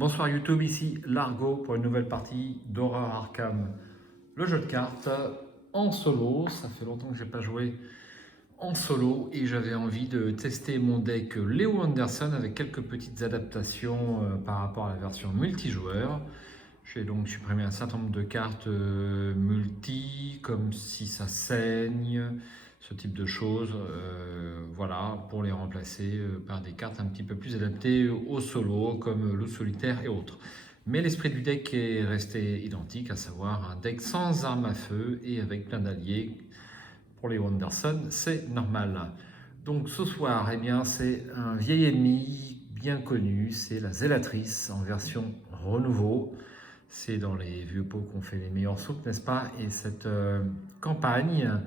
Bonsoir YouTube, ici Largo pour une nouvelle partie d'Horror Arkham, le jeu de cartes en solo. Ça fait longtemps que je n'ai pas joué en solo et j'avais envie de tester mon deck Leo Anderson avec quelques petites adaptations par rapport à la version multijoueur. J'ai donc supprimé un certain nombre de cartes multi, comme si ça saigne, ce type de choses, voilà, pour les remplacer par des cartes un petit peu plus adaptées au solo, comme le solitaire et autres. Mais l'esprit du deck est resté identique, à savoir un deck sans armes à feu et avec plein d'alliés. Pour les Wanderson, c'est normal. Donc ce soir, eh bien, c'est un vieil ennemi bien connu, c'est la Zélatrice en version renouveau. C'est dans les vieux pots qu'on fait les meilleures soupes, n'est-ce pas? Et cette campagne,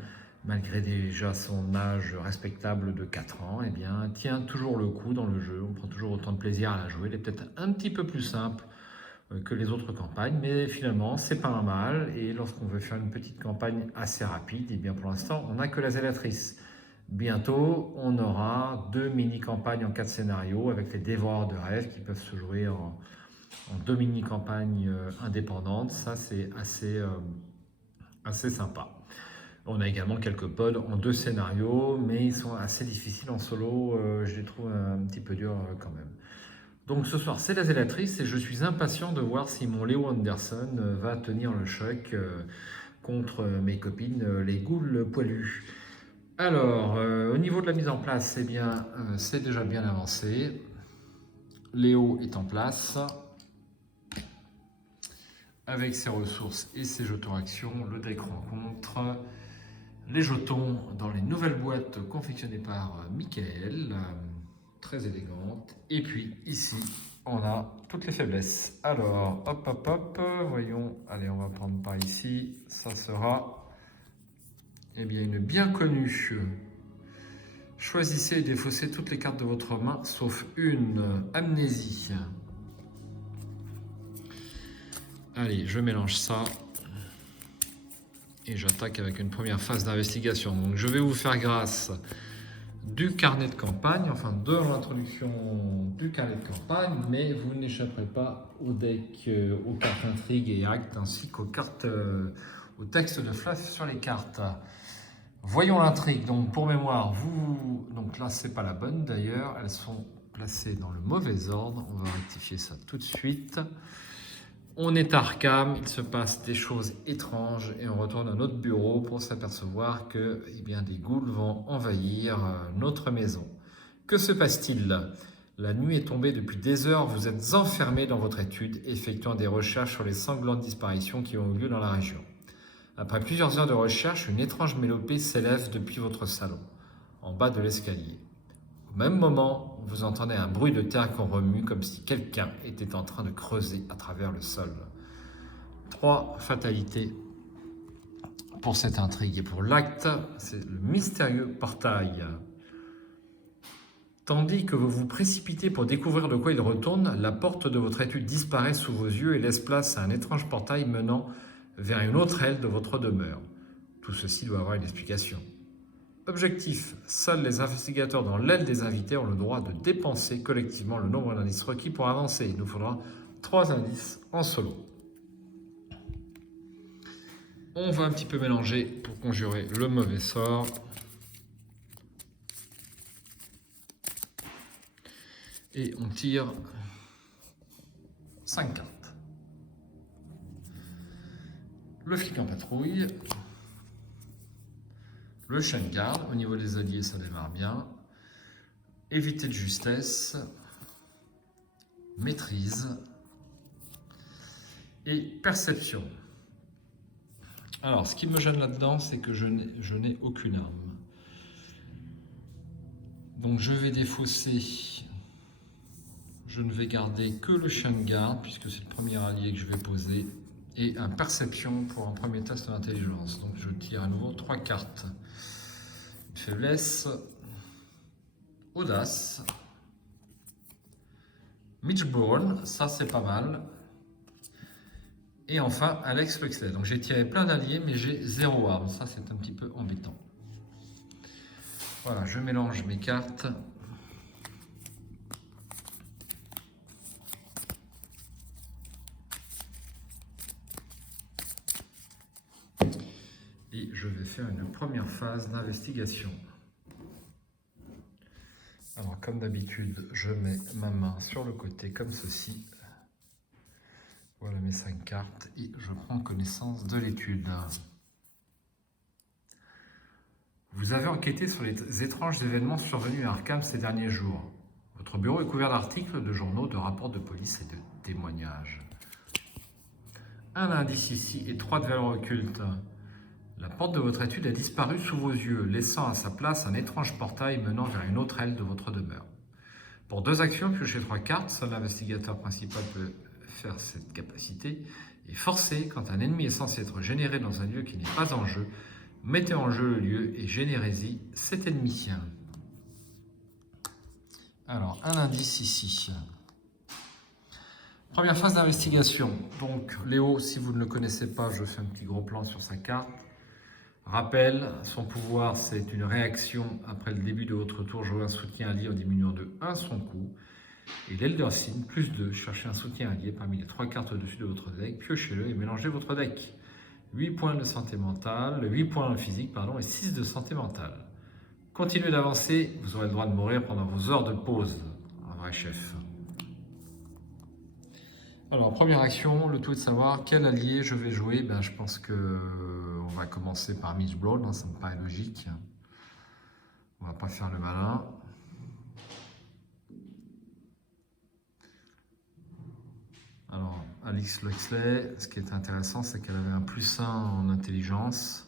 malgré déjà son âge respectable de 4 ans, eh bien, tient toujours le coup dans le jeu. On prend toujours autant de plaisir à la jouer. Elle est peut-être un petit peu plus simple que les autres campagnes, mais finalement, c'est pas un mal. Et lorsqu'on veut faire une petite campagne assez rapide, eh bien, pour l'instant, on n'a que la Zélatrice. Bientôt, on aura 2 mini-campagnes en 4 scénarios avec les dévoreurs de rêves qui peuvent se jouer en 2 mini-campagnes indépendantes. Ça, c'est assez sympa. On a également quelques pods en 2 scénarios, mais ils sont assez difficiles en solo. Je les trouve un petit peu durs quand même. Donc ce soir, c'est la Zélatrice et je suis impatient de voir si mon Leo Anderson va tenir le choc contre mes copines, les ghouls poilus. Alors, au niveau de la mise en place, eh bien, c'est déjà bien avancé. Léo est en place. Avec ses ressources et ses jetons actions, le deck rencontre les jetons dans les nouvelles boîtes confectionnées par Michael, très élégantes. Et puis ici, on a toutes les faiblesses. Alors, hop, hop, hop, voyons. Allez, on va prendre par ici. Ça sera eh bien, une bien connue. Choisissez et défaussez toutes les cartes de votre main, sauf une. Amnésie. Allez, je mélange ça. Et j'attaque avec une première phase d'investigation. Donc je vais vous faire grâce du carnet de campagne, enfin de l'introduction du carnet de campagne, mais vous n'échapperez pas au deck, aux cartes intrigue et actes, ainsi qu'aux cartes, au texte de fluff sur les cartes. Voyons l'intrigue. Donc pour mémoire, donc là c'est pas la bonne d'ailleurs, elles sont placées dans le mauvais ordre. On va rectifier ça tout de suite. On est à Arkham, il se passe des choses étranges et on retourne à notre bureau pour s'apercevoir que eh bien, des ghouls vont envahir notre maison. Que se passe-t-il? La nuit est tombée depuis des heures, vous êtes enfermé dans votre étude, effectuant des recherches sur les sanglantes disparitions qui ont eu lieu dans la région. Après plusieurs heures de recherche, une étrange mélopée s'élève depuis votre salon, en bas de l'escalier. Au même moment, vous entendez un bruit de terre qu'on remue comme si quelqu'un était en train de creuser à travers le sol. 3 fatalités pour cette intrigue. Et pour l'acte, c'est le mystérieux portail. Tandis que vous vous précipitez pour découvrir de quoi il retourne, la porte de votre étude disparaît sous vos yeux et laisse place à un étrange portail menant vers une autre aile de votre demeure. Tout ceci doit avoir une explication. Objectif, seuls les investigateurs dans l'aile des invités ont le droit de dépenser collectivement le nombre d'indices requis pour avancer. Il nous faudra 3 indices en solo. On va un petit peu mélanger pour conjurer le mauvais sort. Et on tire 5 cartes. Le flic en patrouille. Le chien de garde, au niveau des alliés, ça démarre bien. Éviter de justesse. Maîtrise. Et perception. Alors, ce qui me gêne là-dedans, c'est que je n'ai aucune arme. Donc, je vais défausser. Je ne vais garder que le chien de garde, puisque c'est le premier allié que je vais poser. Et un perception pour un premier test d'intelligence. Donc, je tire à nouveau 3 cartes. Faiblesse, audace, Mitch Bourne, ça c'est pas mal. Et enfin Alex Wexley. Donc j'ai tiré plein d'alliés mais j'ai 0 arme. Ça c'est un petit peu embêtant. Voilà, je mélange mes cartes. et je vais faire une première phase d'investigation. Alors comme d'habitude, je mets ma main sur le côté comme ceci. Voilà mes 5 cartes et je prends connaissance de l'étude. Vous avez enquêté sur les étranges événements survenus à Arkham ces derniers jours. Votre bureau est couvert d'articles, de journaux, de rapports de police et de témoignages. Un indice ici et 3 de valeur occulte. La porte de votre étude a disparu sous vos yeux, laissant à sa place un étrange portail menant vers une autre aile de votre demeure. Pour 2 actions, piochez 3 cartes. Seul l'investigateur principal peut faire cette capacité. Et forcez, quand un ennemi est censé être généré dans un lieu qui n'est pas en jeu, mettez en jeu le lieu et générez-y cet ennemi. Alors, un indice ici. Première phase d'investigation. Donc, Léo, si vous ne le connaissez pas, je fais un petit gros plan sur sa carte. Rappel, son pouvoir, c'est une réaction après le début de votre tour. Jouez un soutien allié en diminuant de 1 son coût. Et l'Elder Sign, plus 2. Cherchez un soutien allié parmi les 3 cartes au-dessus de votre deck. Piochez-le et mélangez votre deck. 8 points de santé mentale, 8 points physique, pardon, et 6 de santé mentale. Continuez d'avancer, vous aurez le droit de mourir pendant vos heures de pause. Un vrai chef. Alors, première action, le tout est de savoir quel allié je vais jouer. Ben, je pense que on va commencer par Mitch Brown, hein, ça me paraît logique. On va pas faire le malin. Alors, Alice Luxley, ce qui est intéressant, c'est qu'elle avait un +1 en intelligence.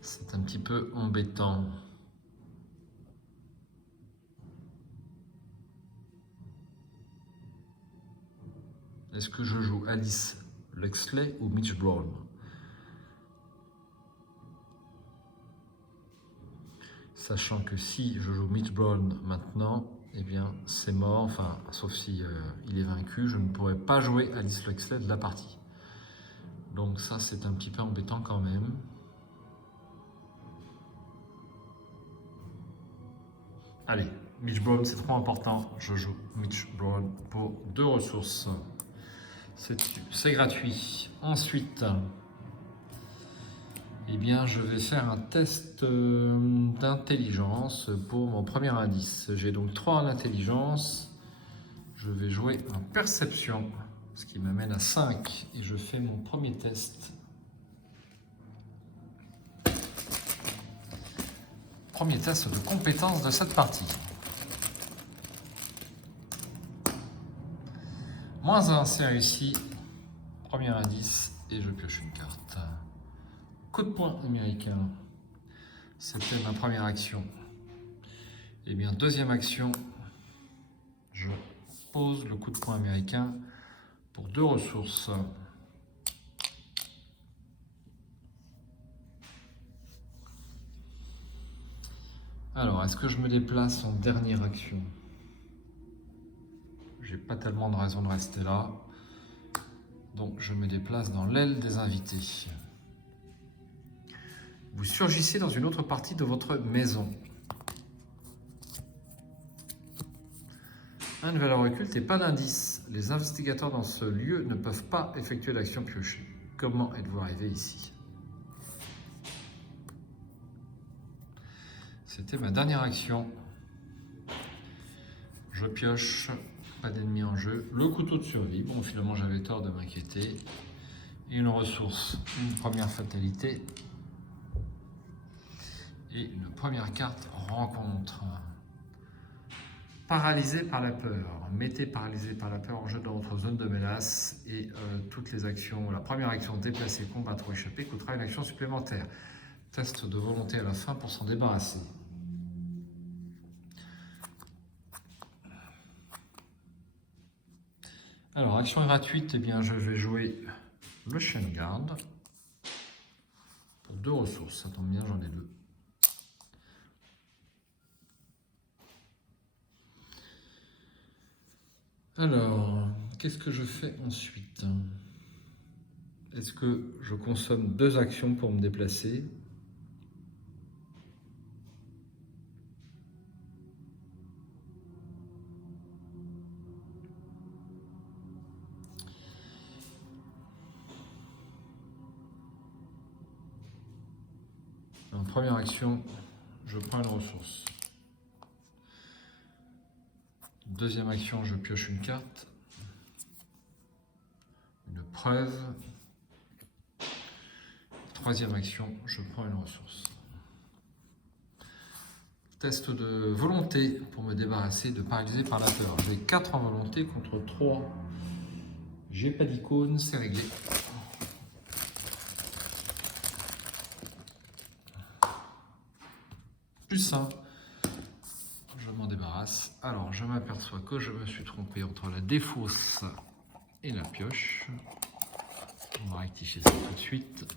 C'est un petit peu embêtant. Est-ce que je joue Alice Luxley ou Mitch Brown? Sachant que si je joue Mitch Brown maintenant, eh bien c'est mort, enfin, sauf si il est vaincu, je ne pourrai pas jouer Alice Luxley de la partie. Donc ça, c'est un petit peu embêtant quand même. Allez, Mitch Brown, c'est trop important. Je joue Mitch Brown pour 2 ressources. C'est gratuit. Ensuite, eh bien, je vais faire un test d'intelligence pour mon premier indice. J'ai donc 3 en intelligence. Je vais jouer en perception, ce qui m'amène à 5. Et je fais mon premier test. Premier test de compétence de cette partie. -1, c'est réussi. Premier indice et je pioche une carte. Coup de poing américain. C'était ma première action. Et bien, deuxième action, je pose le coup de poing américain pour 2 ressources. Alors, est-ce que je me déplace en dernière action? J'ai pas tellement de raison de rester là. Donc, je me déplace dans l'aile des invités. Vous surgissez dans une autre partie de votre maison. Un de valeur occulte et pas d'indice. Les investigateurs dans ce lieu ne peuvent pas effectuer l'action piochée. Comment êtes-vous arrivé ici? C'était ma dernière action. Je pioche, pas d'ennemi en jeu. Le couteau de survie. Bon, finalement, j'avais tort de m'inquiéter. Et une ressource, une première fatalité. Et une première carte rencontre. Paralysé par la peur. Mettez paralysé par la peur en jeu dans votre zone de menace et toutes les actions. La première action, déplacer, combattre ou échapper, coûtera une action supplémentaire. Test de volonté à la fin pour s'en débarrasser. Alors, action gratuite, eh bien, je vais jouer le chien de garde pour 2 ressources. Ça tombe bien, j'en ai 2. Alors, qu'est-ce que je fais ensuite? Est-ce que je consomme 2 actions pour me déplacer? En première action, je prends une ressource. Deuxième action, je pioche une carte. Une preuve. Troisième action, je prends une ressource. Test de volonté pour me débarrasser de paralyser par la peur. J'ai 4 en volonté contre 3. J'ai pas d'icône, c'est réglé. Plus 1. Je m'en débarrasse. Alors, je m'aperçois que je me suis trompé entre la défausse et la pioche. On va rectifier ça tout de suite.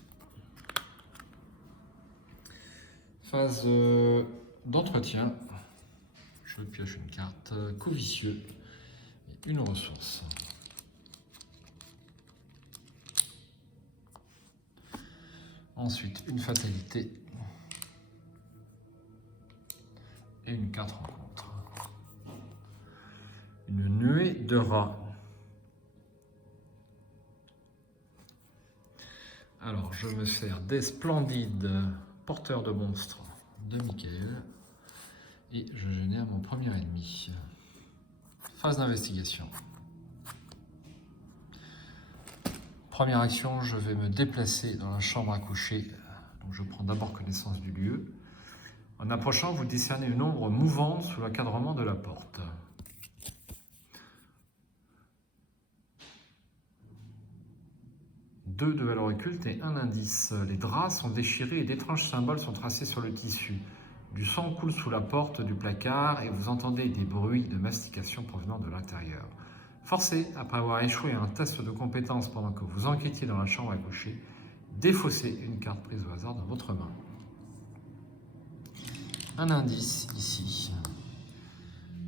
Phase d'entretien. Je pioche une carte, coup vicieux et une ressource. Ensuite, une fatalité et une carte rencontre. Une nuée de rats. Alors, je me sers des splendides porteurs de monstres de Michael et je génère mon premier ennemi. Phase d'investigation. Première action, je vais me déplacer dans la chambre à coucher. Donc je prends d'abord connaissance du lieu. En approchant, vous discernez une ombre mouvante sous l'encadrement de la porte. Deux de valeur occulte et un indice. Les draps sont déchirés et d'étranges symboles sont tracés sur le tissu. Du sang coule sous la porte du placard et vous entendez des bruits de mastication provenant de l'intérieur. Forcé, après avoir échoué à un test de compétence pendant que vous enquêtiez dans la chambre à coucher, défaussez une carte prise au hasard dans votre main. Un indice ici.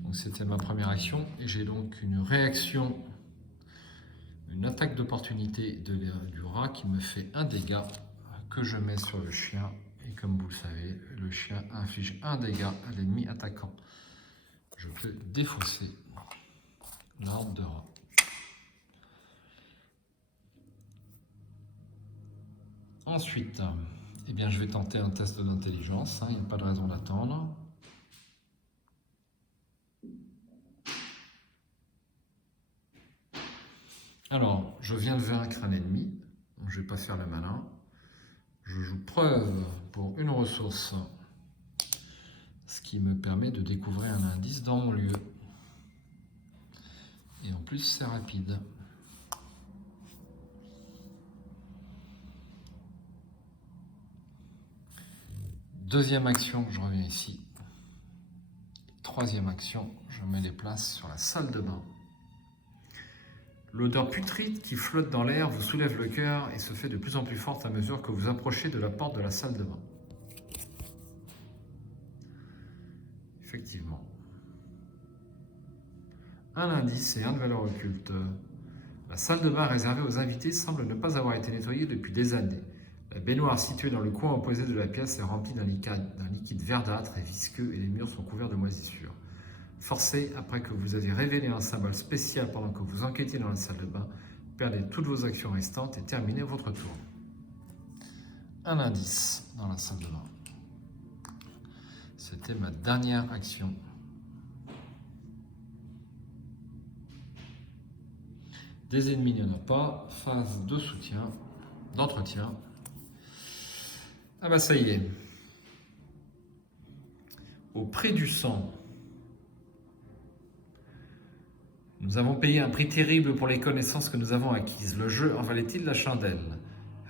Donc c'était ma première action et j'ai donc une réaction, une attaque d'opportunité du rat qui me fait un dégât que je mets sur le chien. Et comme vous le savez, le chien inflige un dégât à l'ennemi attaquant. Je peux défausser l'arme de rat. Ensuite, eh bien, je vais tenter un test d'intelligence. Il n'y a pas de raison d'attendre. Alors, je viens de vaincre un ennemi. Donc je ne vais pas faire le malin. Je joue preuve pour une ressource, ce qui me permet de découvrir un indice dans mon lieu. Et en plus, c'est rapide. Deuxième action, je reviens ici. Troisième action, je me déplace sur la salle de bain. L'odeur putride qui flotte dans l'air vous soulève le cœur et se fait de plus en plus forte à mesure que vous approchez de la porte de la salle de bain. Effectivement. Un indice et un de valeur occulte. La salle de bain réservée aux invités semble ne pas avoir été nettoyée depuis des années. La baignoire située dans le coin opposé de la pièce est remplie d'un liquide verdâtre et visqueux et les murs sont couverts de moisissures. Forcé, après que vous avez révélé un symbole spécial pendant que vous enquêtiez dans la salle de bain, perdez toutes vos actions restantes et terminez votre tour. Un indice dans la salle de bain. C'était ma dernière action. Des ennemis, il n'y en a pas. Phase de soutien, d'entretien. Ah bah ça y est. Au prix du sang. Nous avons payé un prix terrible pour les connaissances que nous avons acquises. Le jeu en valait-il la chandelle?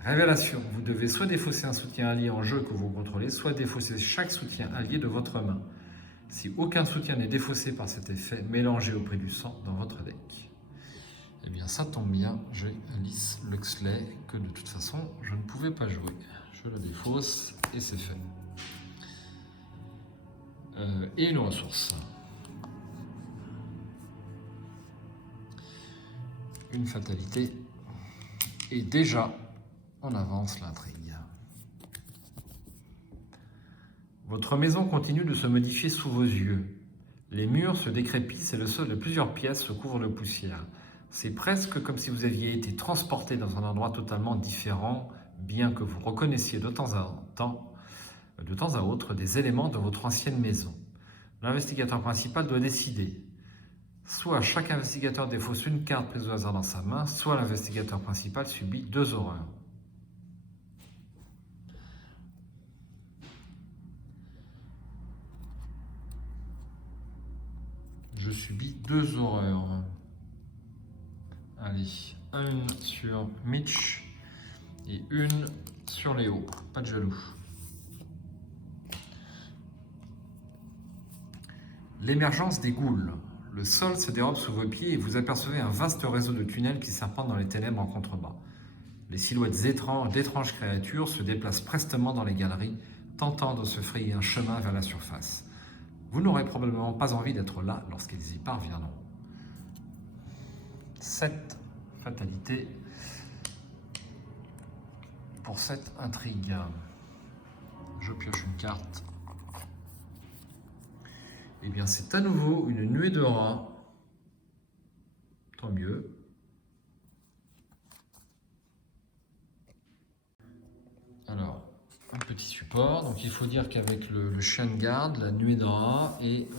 Révélation. Vous devez soit défausser un soutien allié en jeu que vous contrôlez, soit défausser chaque soutien allié de votre main. Si aucun soutien n'est défaussé par cet effet, mélangez au prix du sang dans votre deck. Eh bien ça tombe bien, j'ai Alice Luxley que de toute façon je ne pouvais pas jouer. Je la défausse et c'est fait. Et une ressource. Une fatalité. Et déjà, on avance l'intrigue. Votre maison continue de se modifier sous vos yeux. Les murs se décrépissent et le sol de plusieurs pièces se couvre de poussière. C'est presque comme si vous aviez été transporté dans un endroit totalement différent, bien que vous reconnaissiez de temps en temps de temps à autre des éléments de votre ancienne maison. L'investigateur principal doit décider. Soit chaque investigateur défausse une carte prise au hasard dans sa main, soit l'investigateur principal subit 2 horreurs. Je subis 2 horreurs. Allez, une sur Mitch et une sur Léo. Pas de jaloux. L'émergence des ghouls. Le sol se dérobe sous vos pieds et vous apercevez un vaste réseau de tunnels qui serpentent dans les ténèbres en contrebas. Les silhouettes d'étranges créatures se déplacent prestement dans les galeries, tentant de se frayer un chemin vers la surface. Vous n'aurez probablement pas envie d'être là lorsqu'ils y parviendront. 7 fatalités pour cette intrigue. Je pioche une carte. Eh bien, c'est à nouveau une nuée de rats. Tant mieux. Alors, un petit support. Donc, il faut dire qu'avec le chien de garde, la nuée de rats est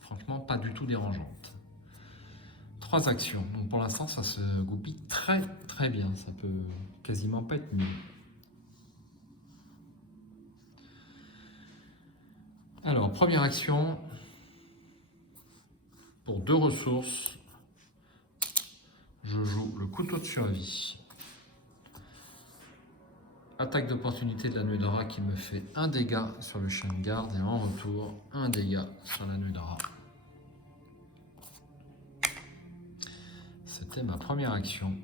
franchement pas du tout dérangeante. 3 actions. Donc, pour l'instant, ça se goupille très très bien. Ça peut quasiment pas être mieux. Alors, première action, pour 2 ressources, je joue le couteau de survie. Attaque d'opportunité de la nuée de rat qui me fait 1 dégât sur le chien de garde et en retour 1 dégât sur la nuée de rat. C'était ma première action.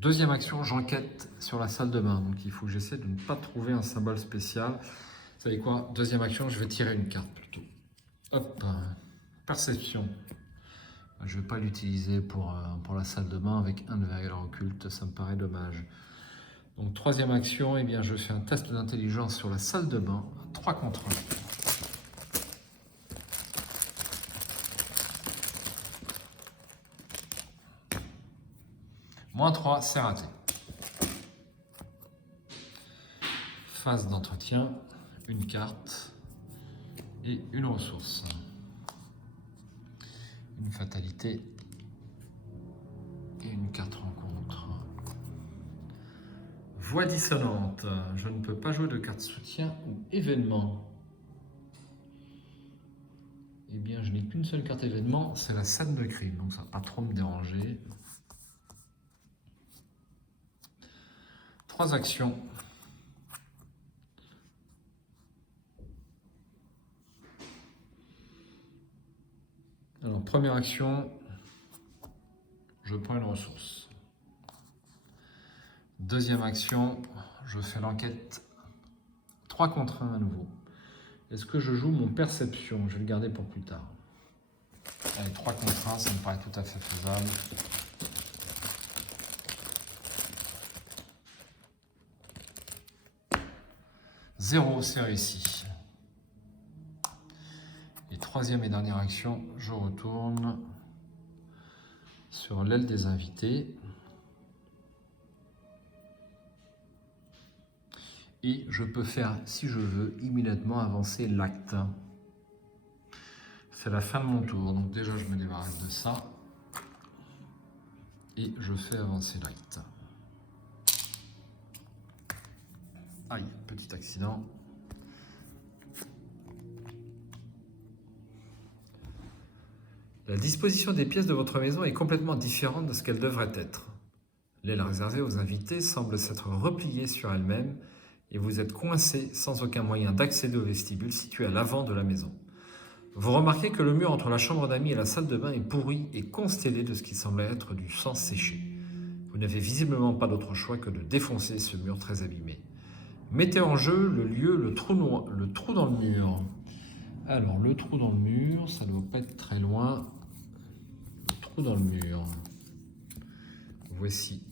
Deuxième action, j'enquête sur la salle de bain. Donc il faut que j'essaie de ne pas trouver un symbole spécial. Vous savez quoi? Deuxième action, je vais tirer une carte plutôt. Hop, perception. Je ne vais pas l'utiliser pour la salle de bain avec 1 de valeur occulte, ça me paraît dommage. Donc troisième action, eh bien, je fais un test d'intelligence sur la salle de bain, 3 contre 1. Moins 3, c'est raté. Phase d'entretien, une carte et une ressource. Une fatalité et une carte rencontre. Voix dissonante. Je ne peux pas jouer de carte soutien ou événement. Eh bien, je n'ai qu'une seule carte événement, c'est la scène de crime, donc ça ne va pas trop me déranger. 3 actions. Alors, première action, je prends une ressource. Deuxième action, je fais l'enquête 3 contre 1 à nouveau. Est-ce que je joue mon perception? Je vais le garder pour plus tard. Allez, 3 contre 1, ça me paraît tout à fait faisable. Zéro, c'est réussi. Et troisième et dernière action, je retourne sur l'aile des invités. Et je peux faire, si je veux, immédiatement avancer l'acte. C'est la fin de mon tour, donc déjà je me débarrasse de ça. Et je fais avancer l'acte. Aïe, petit accident. La disposition des pièces de votre maison est complètement différente de ce qu'elle devrait être. L'aile réservée aux invités semble s'être repliée sur elle-même et vous êtes coincé sans aucun moyen d'accéder au vestibule situé à l'avant de la maison. Vous remarquez que le mur entre la chambre d'amis et la salle de bain est pourri et constellé de ce qui semble être du sang séché. Vous n'avez visiblement pas d'autre choix que de défoncer ce mur très abîmé. Mettez en jeu le lieu, le trou dans le mur. Alors, le trou dans le mur, ça ne doit pas être très loin. Le trou dans le mur. Voici.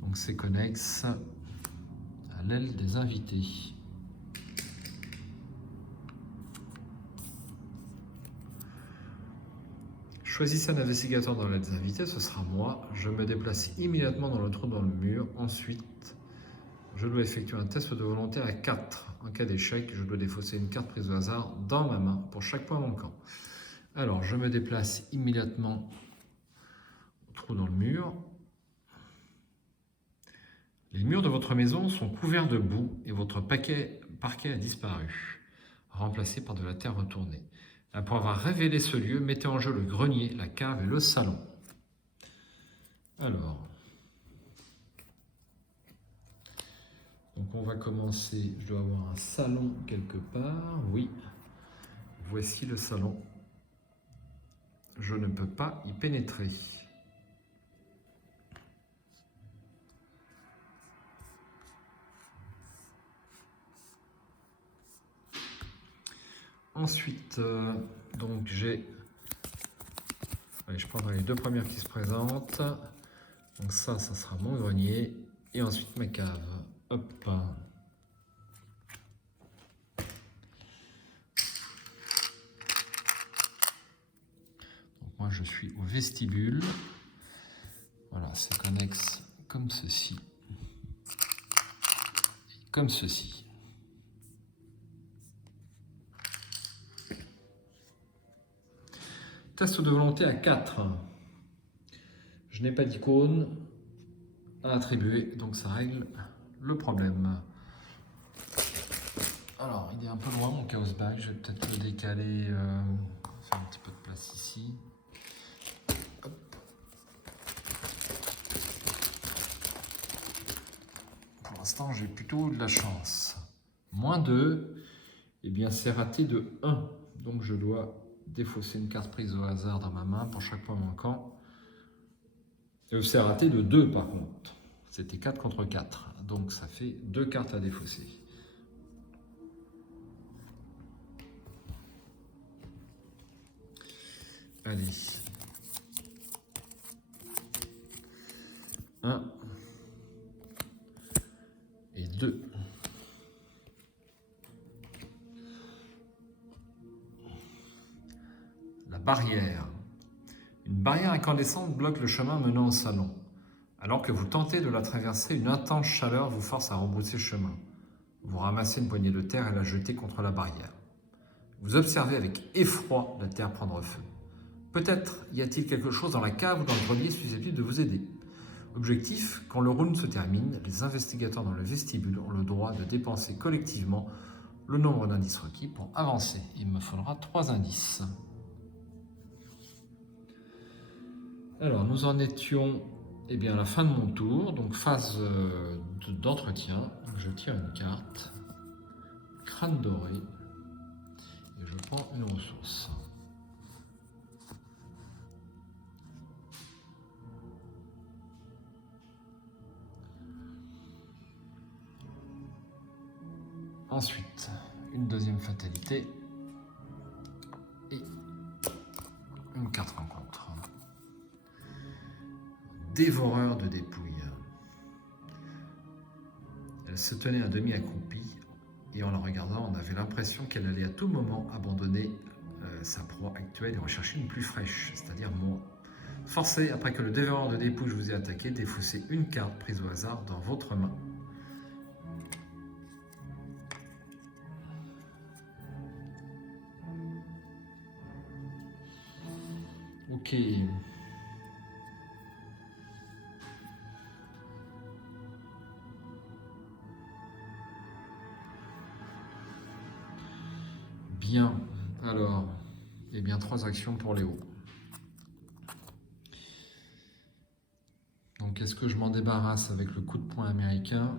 Donc, c'est connexe à l'aile des invités. Choisissez un investigateur dans l'aide des invités, ce sera moi. Je me déplace immédiatement dans le trou dans le mur. Ensuite, je dois effectuer un test de volonté à 4. En cas d'échec, je dois défausser une carte prise au hasard dans ma main pour chaque point manquant. Alors, je me déplace immédiatement au trou dans le mur. Les murs de votre maison sont couverts de boue et votre parquet a disparu, remplacé par de la terre retournée. Pour avoir révélé ce lieu, mettez en jeu le grenier, la cave et le salon. Alors, donc on va commencer, je dois avoir un salon quelque part, oui, voici le salon. Je ne peux pas y pénétrer. Ensuite, donc j'ai, je prendrai les deux premières qui se présentent. Donc ça sera mon grenier. Et ensuite ma cave. Hop. Donc moi je suis au vestibule. Voilà, c'est connexe comme ceci. Comme ceci. Test de volonté à 4. Je n'ai pas d'icône à attribuer, donc ça règle le problème. Alors, il est un peu loin mon chaos bag, je vais peut-être le décaler, faire un petit peu de place ici. Hop. Pour l'instant, j'ai plutôt de la chance. -2, et bien c'est raté de 1, donc je dois défausser une carte prise au hasard dans ma main pour chaque point manquant. C'est raté de 2 par contre. C'était 4 contre 4. Donc ça fait 2 cartes à défausser. Allez. 1 et 2. La barrière. Une barrière incandescente bloque le chemin menant au salon. Alors que vous tentez de la traverser, une intense chaleur vous force à rebrousser chemin. Vous ramassez une poignée de terre et la jetez contre la barrière. Vous observez avec effroi la terre prendre feu. Peut-être y a-t-il quelque chose dans la cave ou dans le grenier susceptible de vous aider. Objectif, quand le round se termine, les investigateurs dans le vestibule ont le droit de dépenser collectivement le nombre d'indices requis pour avancer. Il me faudra 3 indices. Alors, nous en étions à la fin de mon tour, donc phase d'entretien. Je tire une carte, crâne doré, et je prends une ressource. Ensuite, une deuxième fatalité et une carte rencontre. Dévoreur de dépouilles. Elle se tenait à demi accroupie et en la regardant, on avait l'impression qu'elle allait à tout moment abandonner sa proie actuelle et rechercher une plus fraîche, c'est-à-dire moi. Forcez, après que le dévoreur de dépouilles vous ait attaqué, défaussez une carte prise au hasard dans votre main. Ok. Bien. Alors, 3 actions pour Léo. Donc, est-ce que je m'en débarrasse avec le coup de poing américain ?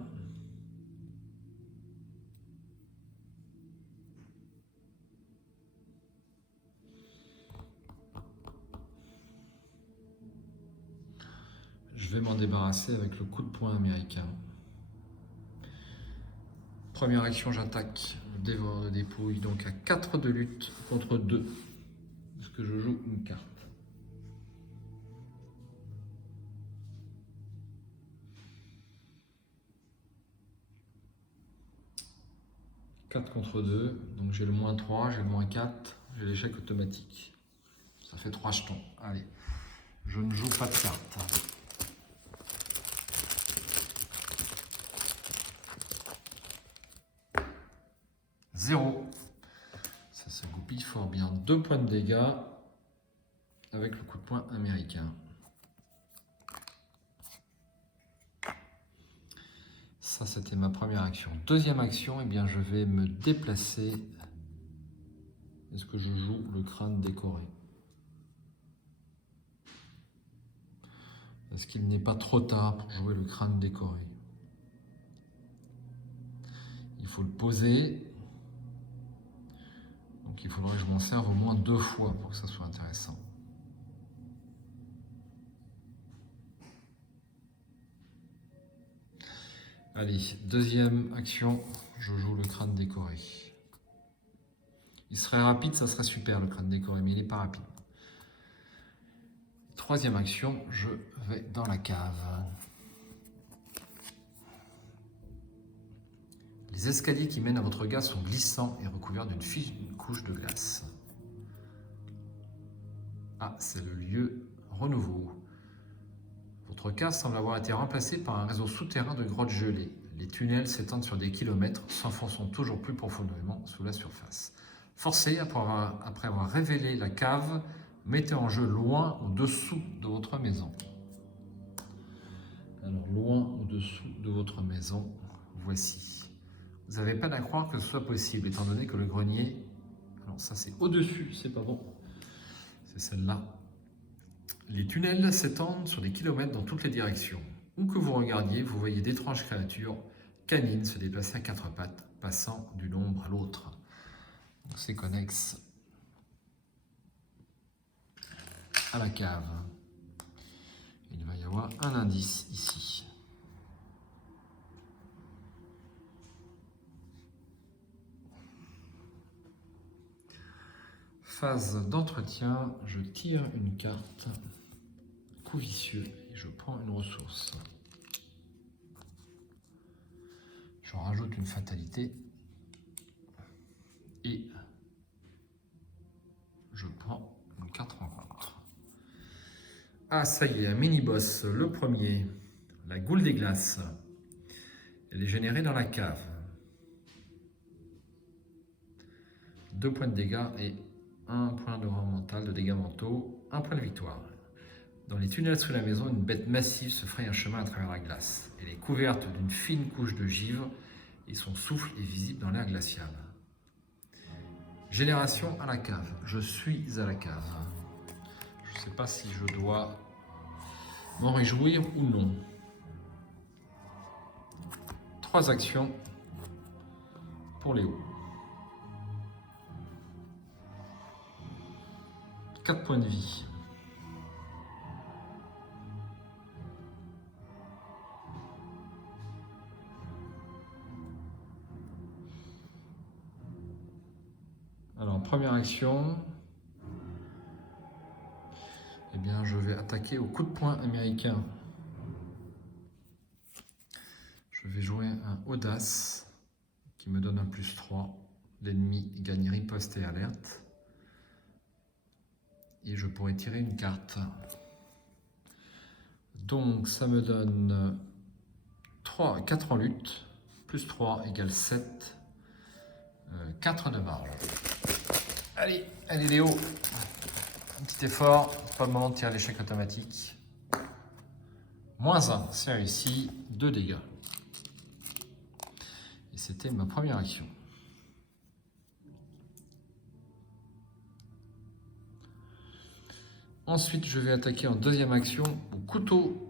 Je vais m'en débarrasser avec le coup de poing américain. Première action, j'attaque le dévoreur de dépouilles, donc à 4 de lutte contre 2. Est-ce que je joue une carte ? « 4 contre 2, donc j'ai le -3, j'ai le -4, j'ai l'échec automatique. Ça fait 3 jetons. Allez, je ne joue pas de cartes. Zéro. Ça se goupille fort bien. 2 points de dégâts avec le coup de poing américain. Ça, c'était ma première action. Deuxième action, eh bien, je vais me déplacer. Est-ce que je joue le crâne décoré? Est-ce qu'il n'est pas trop tard pour jouer le crâne décoré? Il faut le poser. Donc il faudrait que je m'en serve au moins 2 fois pour que ça soit intéressant. Allez, deuxième action, je joue le crâne décoré. Il serait rapide, ça serait super le crâne décoré, mais il n'est pas rapide. Troisième action, je vais dans la cave. Les escaliers qui mènent à votre gare sont glissants et recouverts d'une fine couche de glace. Ah, c'est le lieu renouveau. Votre cave semble avoir été remplacée par un réseau souterrain de grottes gelées. Les tunnels s'étendent sur des kilomètres, s'enfonçant toujours plus profondément sous la surface. Forcé, après avoir révélé la cave, mettez en jeu loin au-dessous de votre maison. Alors, loin au-dessous de votre maison, voici. Vous n'avez pas à croire que ce soit possible, étant donné que le grenier... Alors ça, c'est au-dessus, c'est pas bon. C'est celle-là. Les tunnels s'étendent sur des kilomètres dans toutes les directions. Où que vous regardiez, vous voyez d'étranges créatures canines se déplacer à 4 pattes, passant d'une ombre à l'autre. C'est connexe à la cave. Il va y avoir un indice ici. Phase d'entretien, je tire une carte, coup vicieux, et je prends une ressource. Je rajoute une fatalité et je prends une carte rencontre. Ah, ça y est, un mini-boss, le premier, la goule des glaces. Elle est générée dans la cave. 2 points de dégâts et 1 point de rang mental, de dégâts mentaux, 1 point de victoire. Dans les tunnels sous la maison, une bête massive se fraye un chemin à travers la glace. Elle est couverte d'une fine couche de givre et son souffle est visible dans l'air glacial. Génération à la cave. Je suis à la cave. Je ne sais pas si je dois m'en réjouir ou non. 3 actions pour Léo. 4 points de vie. Alors, première action, eh bien, je vais attaquer au coup de poing américain. Je vais jouer un audace qui me donne un +3. L'ennemi gagne riposte et alerte. Et je pourrais tirer une carte. Donc, ça me donne 4 en lutte, +3 égale 7. 4 de marge. Allez, allez Léo, un petit effort, pas le moment de tirer l'échec automatique. -1, c'est réussi, 2 dégâts. Et c'était ma première action. Ensuite, je vais attaquer en deuxième action au couteau.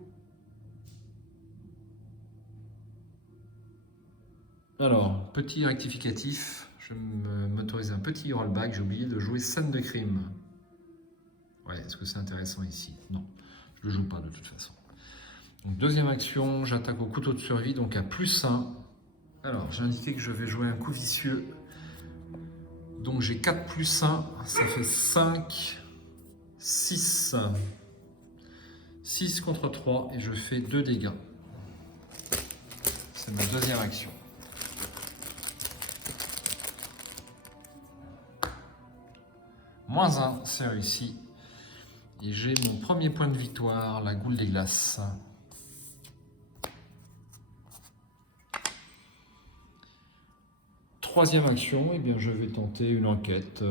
Alors, petit rectificatif, je vais m'autoriser un petit rollback, j'ai oublié de jouer scène de crime. Ouais, est-ce que c'est intéressant ici? Non, je ne le joue pas de toute façon. Donc, deuxième action, j'attaque au couteau de survie, donc à +1. Alors, j'ai indiqué que je vais jouer un coup vicieux. Donc j'ai 4 +1, ça fait 5, 6. 6 contre 3 et je fais 2 dégâts. C'est ma deuxième action. -1, c'est réussi. Et j'ai mon premier point de victoire, la goule des glaces. Troisième action, eh bien je vais tenter une enquête.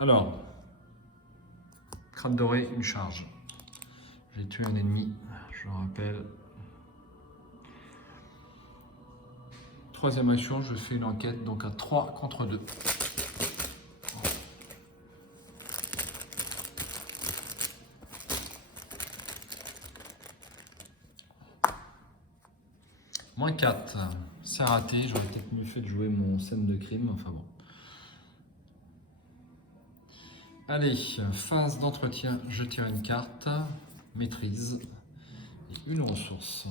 Alors, crâne doré, une charge. J'ai tué un ennemi, je le rappelle. Troisième action, je fais une enquête, donc à 3 contre 2. Moins 4, c'est raté, j'aurais peut-être mieux fait de jouer mon scène de crime, enfin bon. Allez, phase d'entretien, je tire une carte, maîtrise, et une ressource.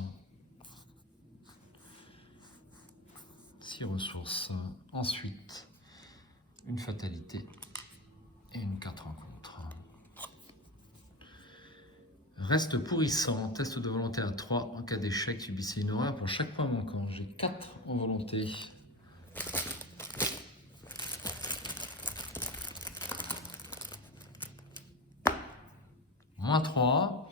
6 ressources. Ensuite, une fatalité et une carte rencontre. Reste pourrissant, test de volonté à 3. En cas d'échec, subissez une horreur pour chaque point manquant. J'ai 4 en volonté. Moins 3.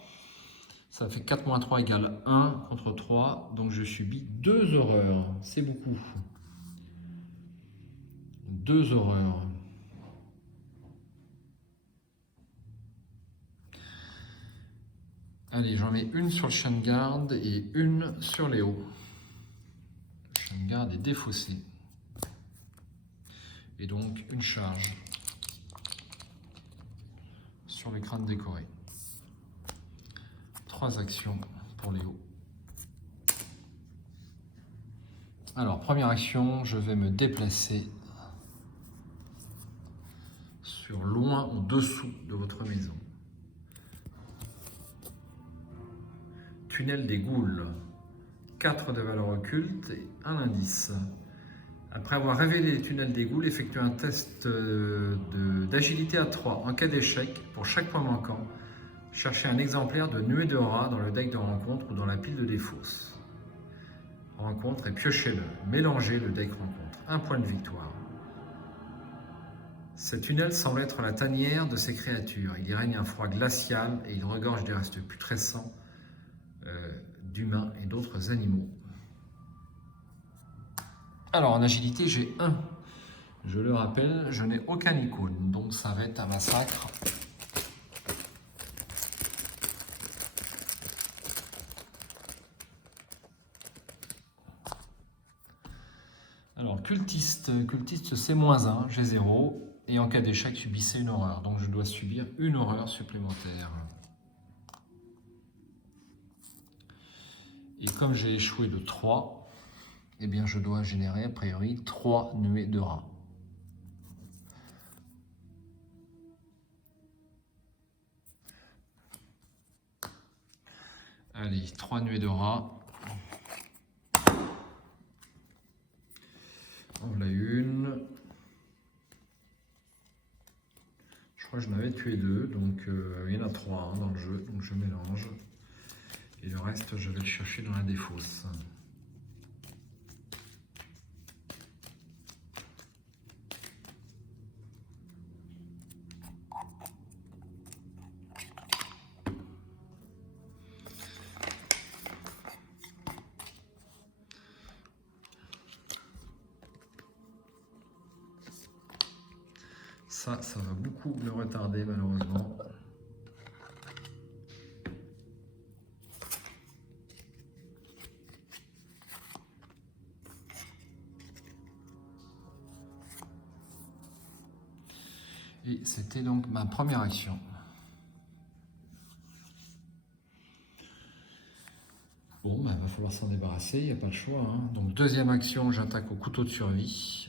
Ça fait 4 moins 3 égale 1 contre 3. Donc je subis 2 horreurs. C'est beaucoup. 2 horreurs. Allez, j'en mets une sur le chien de garde et une sur Léo. Le chien de garde est défaussé. Et donc une charge sur les crânes décorés. 3 actions pour Léo. Alors, première action, je vais me déplacer sur loin en dessous de votre maison. Tunnel des Goules. 4 de valeur occulte et 1 indice. Après avoir révélé les tunnels des Goules, effectuez un test d'agilité à 3. En cas d'échec, pour chaque point manquant, cherchez un exemplaire de nuée de rat dans le deck de rencontre ou dans la pile de défausse. Rencontre et piochez-le. Mélangez le deck rencontre. 1 point de victoire. Ces tunnels semblent être la tanière de ces créatures. Il y règne un froid glacial et il regorge des restes putrescents d'humains et d'autres animaux. Alors en agilité, j'ai 1. Je le rappelle, je n'ai aucun icône, donc ça va être un massacre. Alors cultiste c'est -1, j'ai 0. Et en cas d'échec, subissez une horreur. Donc je dois subir une horreur supplémentaire. Et comme j'ai échoué de 3, eh bien je dois générer a priori 3 nuées de rats. Allez, 3 nuées de rats. En voilà une. Je crois que j'en avais tué 2, donc il y en a 3 dans le jeu, donc je mélange. Et le reste, je vais le chercher dans la défausse. Ça va beaucoup le retarder malheureusement. Et c'était donc ma première action. Bon, bah, va falloir s'en débarrasser, il n'y a pas le choix. Hein. Donc deuxième action, j'attaque au couteau de survie.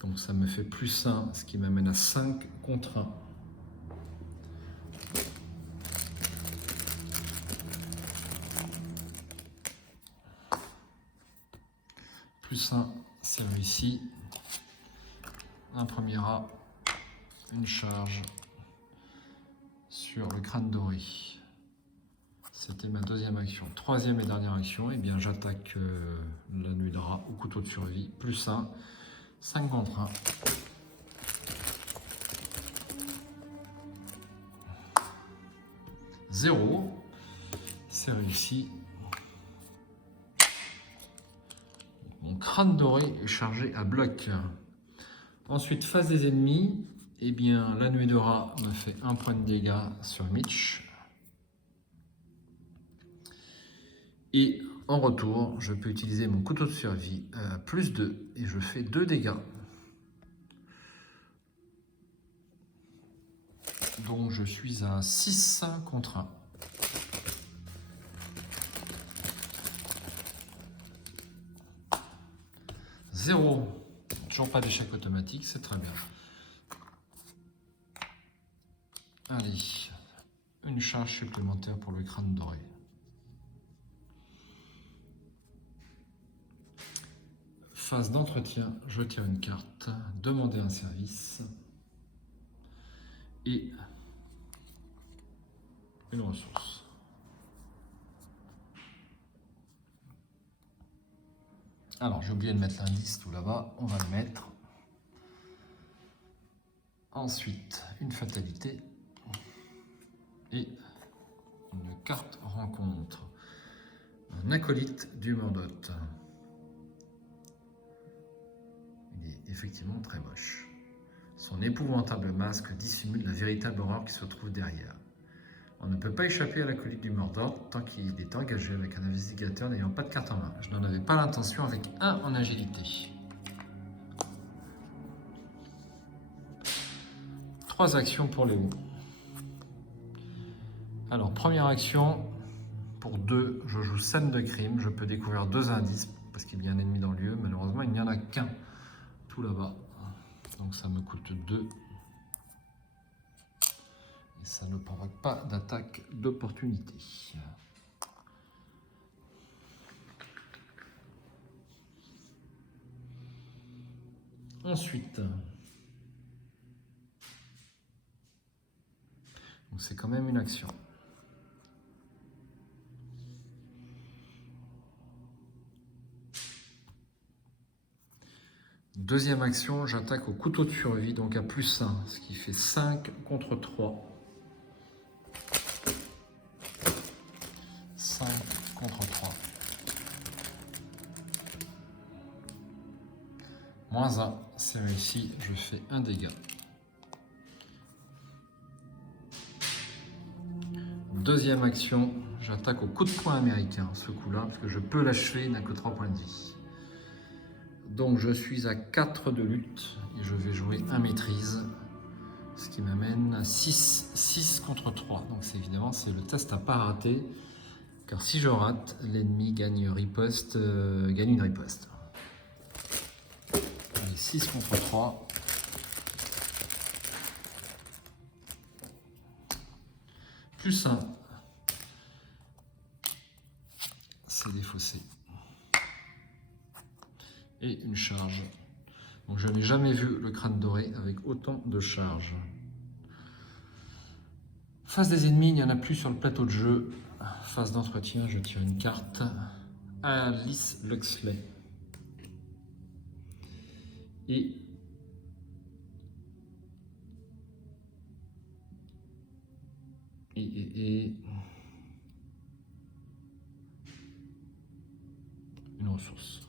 Donc ça me fait +1, ce qui m'amène à 5 contre 1. +1, c'est réussi. Un premier rat, une charge sur le crâne doré. C'était ma deuxième action. Troisième et dernière action, eh bien j'attaque la nuit de rat au couteau de survie. +1, 5 contre 1. 0. C'est réussi. Mon crâne doré est chargé à bloc. Ensuite, face des ennemis, eh bien, la nuée de rat me fait 1 point de dégâts sur Mitch. Et en retour, je peux utiliser mon couteau de survie plus 2 et je fais 2 dégâts. Donc je suis à 6 contre 1. Zéro. Toujours pas d'échec automatique, c'est très bien. Allez, une charge supplémentaire pour le crâne doré. Phase d'entretien, je tire une carte, demander un service et une ressource. Alors, j'ai oublié de mettre l'indice tout là-bas, on va le mettre. Ensuite, une fatalité et une carte rencontre. Un acolyte du Mordot. Il est effectivement très moche. Son épouvantable masque dissimule la véritable horreur qui se trouve derrière. On ne peut pas échapper à l'acolyte du Mordor tant qu'il est engagé avec un investigateur n'ayant pas de carte en main. Je n'en avais pas l'intention avec 1 en agilité. 3 actions pour Léo. Alors, première action, pour 2, je joue scène de crime. Je peux découvrir 2 indices parce qu'il y a un ennemi dans le lieu. Malheureusement, il n'y en a qu'un tout là-bas. Donc ça me coûte 2. Et ça ne provoque pas d'attaque d'opportunité. Ensuite, c'est quand même une action. Deuxième action, j'attaque au couteau de survie, donc à plus 1, ce qui fait 5 contre 3. 5 contre 3. Moins 1, c'est réussi, je fais 1 dégât. Deuxième action, j'attaque au coup de poing américain, ce coup-là, parce que je peux l'achever, il n'a que 3 points de vie. Donc je suis à 4 de lutte, et je vais jouer 1 maîtrise, ce qui m'amène à 6 contre 3. Donc évidemment, c'est le test à pas rater, car si je rate, l'ennemi gagne une riposte. Allez, 6 contre 3. Plus 1. C'est défaussé. Et une charge. Donc je n'ai jamais vu le crâne doré avec autant de charges. Face des ennemis, il n'y en a plus sur le plateau de jeu. Phase d'entretien, je tire une carte. Alice Luxley. Et une ressource.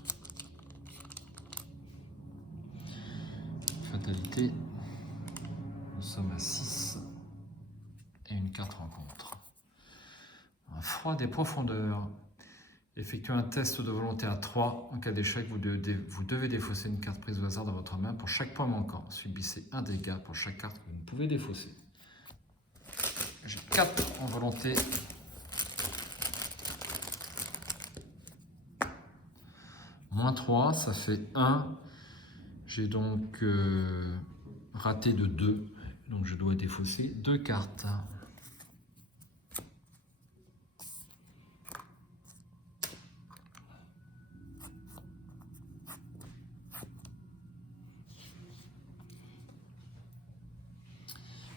Fatalité. Nous sommes à 6 et une carte rencontre. Un froid des profondeurs. Effectuez un test de volonté à 3. En cas d'échec, vous devez défausser une carte prise au hasard dans votre main pour chaque point manquant. Subissez 1 dégât pour chaque carte que vous ne pouvez défausser. J'ai 4 en volonté. Moins 3, ça fait 1. J'ai donc raté de 2. Donc je dois défausser 2 cartes.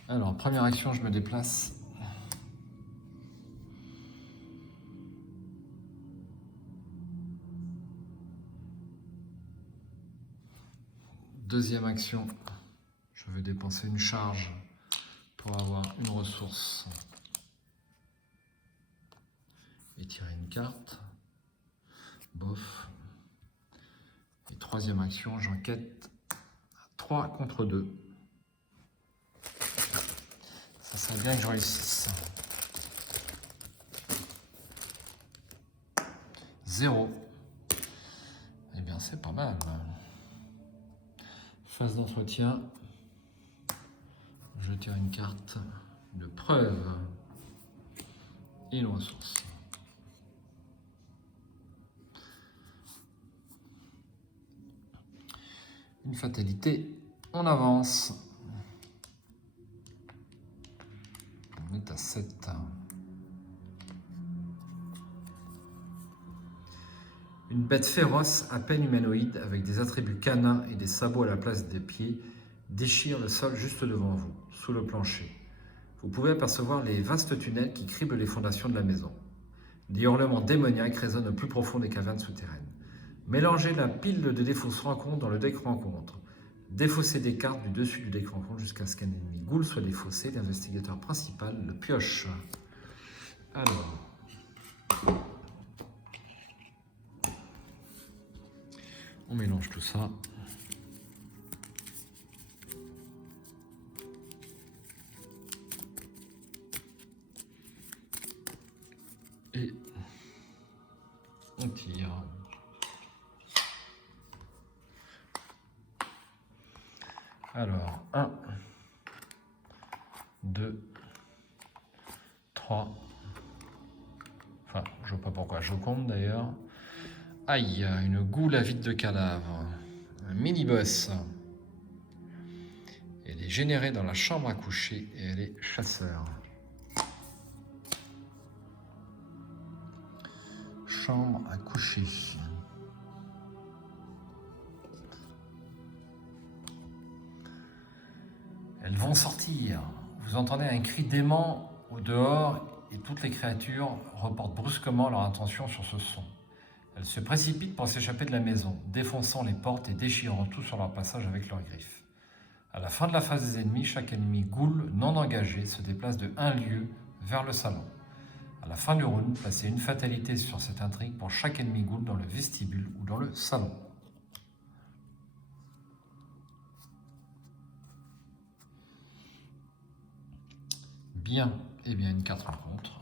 Alors, première action, je me déplace. Deuxième action, je vais dépenser une charge pour avoir une ressource. tirer une carte. Bof. Et troisième action, j'enquête 3 contre 2. Ça serait bien que je réussisse. 0. Eh bien, c'est pas mal. Phase d'entretien. Je tire une carte de preuve et une ressource. Une fatalité, on avance. On est à 7. Une bête féroce, à peine humanoïde, avec des attributs canins et des sabots à la place des pieds, déchire le sol juste devant vous, sous le plancher. Vous pouvez apercevoir les vastes tunnels qui criblent les fondations de la maison. Des hurlements démoniaques résonnent au plus profond des cavernes souterraines. Mélangez la pile de défausse rencontre dans le deck rencontre. Défaussez des cartes du dessus du deck rencontre jusqu'à ce qu'un ennemi ghoul soit défaussé. L'investigateur principal le pioche. Alors... on mélange tout ça. Et on tire. Alors, 1, 2, 3. Enfin, je vois pas pourquoi je compte d'ailleurs. Aïe, une goule à vide de cadavre. Un mini-boss. Elle est générée dans la chambre à coucher et elle est chasseur. Chambre à coucher. Elles vont sortir. Vous entendez un cri d'aimant au dehors et toutes les créatures reportent brusquement leur attention sur ce son. Elles se précipitent pour s'échapper de la maison, défonçant les portes et déchirant tout sur leur passage avec leurs griffes. À la fin de la phase des ennemis, chaque ennemi ghoul non engagé se déplace de 1 lieu vers le salon. À la fin du round, placez une fatalité sur cette intrigue pour chaque ennemi ghoul dans le vestibule ou dans le salon. Bien, et bien une carte rencontre.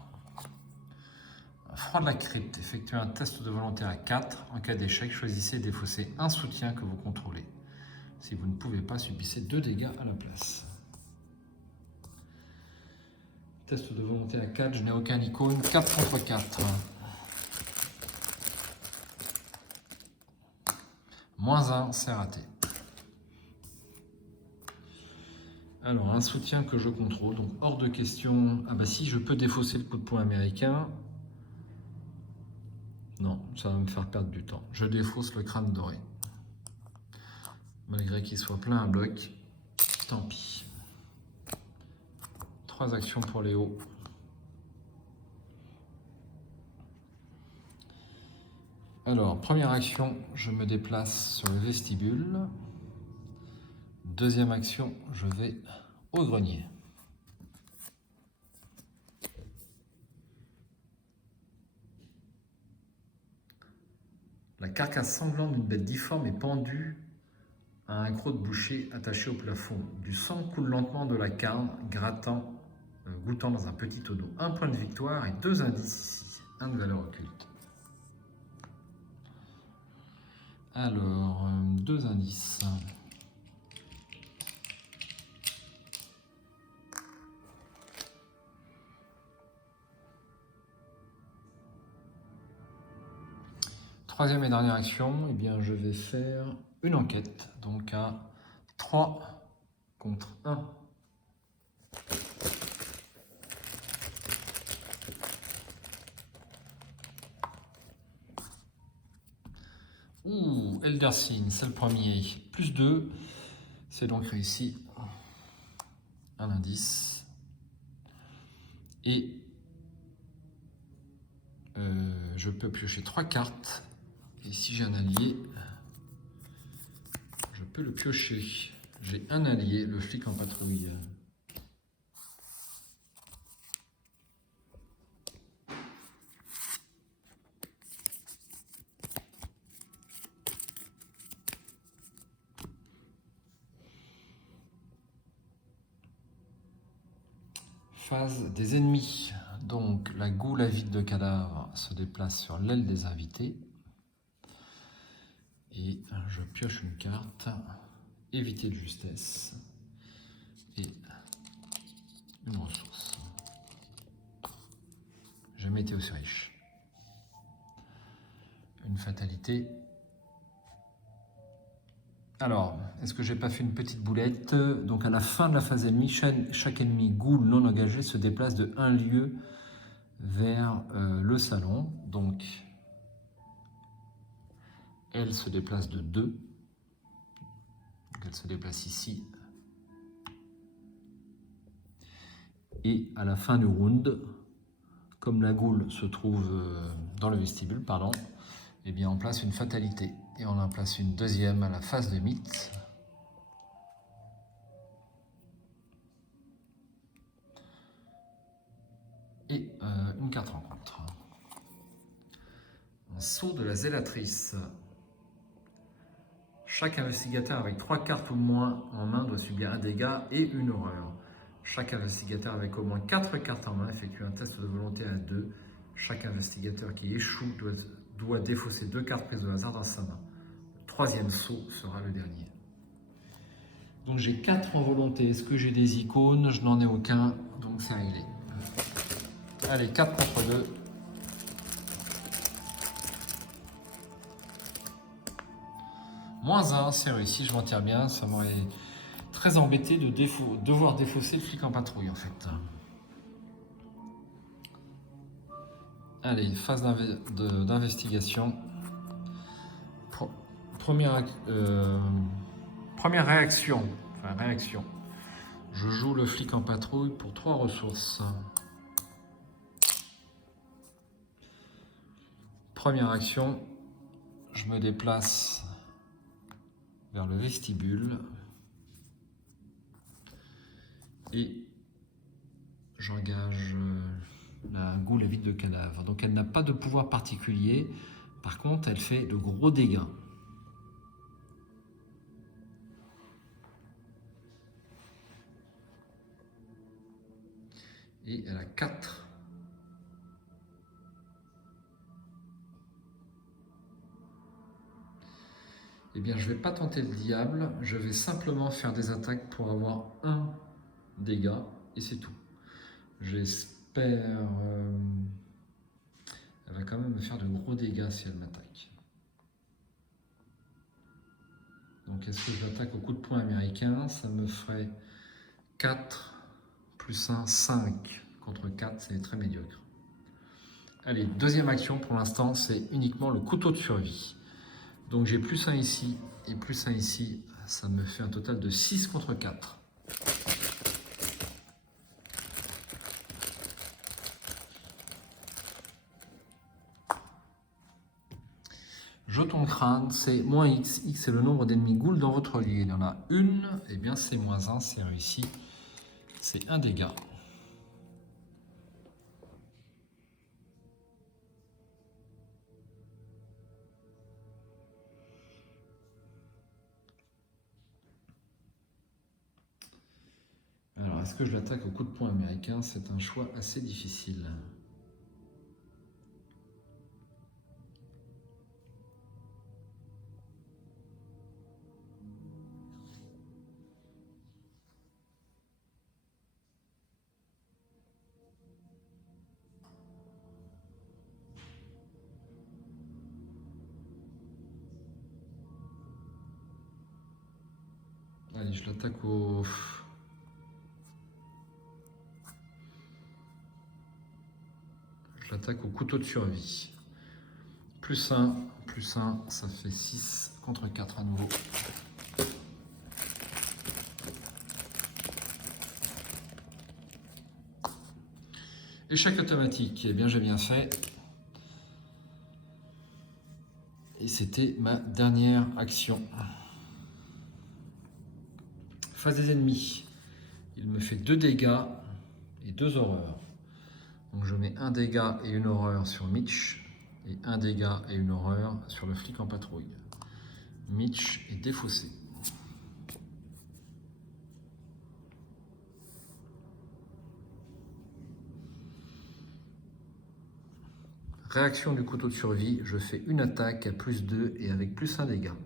Froid de la crypte, effectuez un test de volonté à 4. En cas d'échec, choisissez et défaussez un soutien que vous contrôlez. Si vous ne pouvez pas, subissez 2 dégâts à la place. Test de volonté à 4, je n'ai aucun icône. 4 contre 4. -1, c'est raté. Alors, un soutien que je contrôle, donc hors de question. Ah bah si, je peux défausser le coup de poing américain. Non, ça va me faire perdre du temps. Je défausse le crâne doré. Malgré qu'il soit plein à bloc, tant pis. 3 actions pour Léo. Alors, première action, je me déplace sur le vestibule. Deuxième action, je vais au grenier. La carcasse sanglante d'une bête difforme est pendue à un croc de boucher attaché au plafond. Du sang coule lentement de la carne, goûtant dans un petit tonneau. 1 point de victoire et 2 indices ici. 1 de valeur occulte. Alors, 2 indices. Troisième et dernière action, eh bien, je vais faire une enquête, donc à 3 contre 1. Ouh, Elder Sign, c'est le premier. Plus 2, c'est donc réussi. Un indice. Et je peux piocher 3 cartes. Et si j'ai un allié, je peux le piocher. J'ai un allié, le flic en patrouille. Phase des ennemis. Donc la goule avide de cadavre se déplace sur l'aile des invités. Et je pioche une carte. Éviter de justesse. Et une ressource. Jamais été aussi riche. Une fatalité. Alors, est-ce que j'ai pas fait une petite boulette? Donc à la fin de la phase ennemie, chaque ennemi goule non engagé se déplace de 1 lieu vers le salon. Donc elle se déplace de 2. Donc elle se déplace ici. Et à la fin du round, comme la goule se trouve dans le vestibule, pardon, eh bien on place une fatalité. Et on en place une deuxième à la phase de mythe. Et une carte rencontre. Un saut de la zélatrice. Chaque investigateur avec 3 cartes ou moins en main doit subir un dégât et une horreur. Chaque investigateur avec au moins 4 cartes en main effectue un test de volonté à 2. Chaque investigateur qui échoue doit défausser 2 cartes prises au hasard dans sa main. Le troisième saut sera le dernier. Donc j'ai 4 en volonté. Est-ce que j'ai des icônes? Je n'en ai aucun, donc c'est réglé. Allez, 4 contre 2. -1, c'est réussi, je m'en tire bien. Ça m'aurait très embêté de devoir défausser le flic en patrouille en fait. Allez, phase d'investigation. Première réaction. Enfin, réaction. Je joue le flic en patrouille pour 3 ressources. Première action, je me déplace vers le vestibule et j'engage la goule vide de cadavre. Donc elle n'a pas de pouvoir particulier, par contre elle fait de gros dégâts. Et elle a 4. Eh bien, je ne vais pas tenter le diable, je vais simplement faire des attaques pour avoir 1 dégât, et c'est tout. J'espère... elle va quand même me faire de gros dégâts si elle m'attaque. Donc, est-ce que je l'attaque au coup de poing américain? Ça me ferait 4 plus 1, 5 contre 4, c'est très médiocre. Allez, deuxième action pour l'instant, c'est uniquement le couteau de survie. Donc j'ai plus 1 ici et plus 1 ici, ça me fait un total de 6 contre 4. Jeton crâne, c'est -X. X c'est le nombre d'ennemis ghouls dans votre lieu. Il y en a une, et bien c'est -1, c'est réussi. C'est 1 dégât. Alors, est-ce que je l'attaque au coup de poing américain? C'est un choix assez difficile. Allez, je l'attaque au... Je l'attaque au couteau de survie. Plus 1, ça fait 6 contre 4 à nouveau. Échec automatique, eh bien j'ai bien fait. Et c'était ma dernière action. Phase des ennemis. Il me fait 2 dégâts et 2 horreurs. Donc je mets 1 dégât et une horreur sur Mitch et 1 dégât et une horreur sur le flic en patrouille. Mitch est défaussé. Réaction du couteau de survie, je fais une attaque à +2 et avec +1 dégât.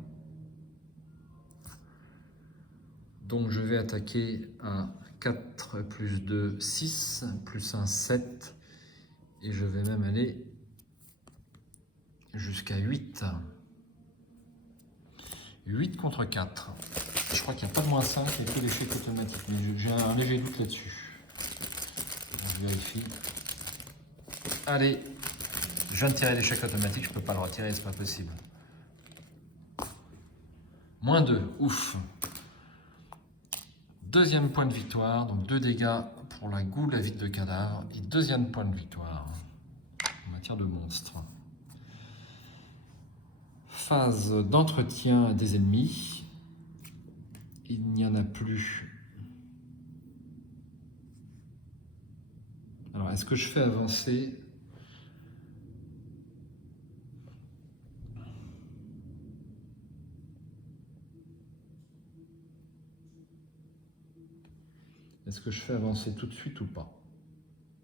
Donc je vais attaquer à 4 +2, 6, +1, 7. Et je vais même aller jusqu'à 8. 8 contre 4. Je crois qu'il n'y a pas de -5, il n'y a que l'échec automatique. Mais j'ai un léger doute là-dessus. Je vérifie. Allez, je viens de tirer l'échec automatique, je ne peux pas le retirer, c'est pas possible. -2, ouf. Deuxième point de victoire, donc 2 dégâts pour la goule à vide de cadavre. Et deuxième point de victoire en matière de monstres. Phase d'entretien des ennemis. Il n'y en a plus. Alors, est-ce que je fais avancer ? Est-ce que je fais avancer tout de suite ou pas?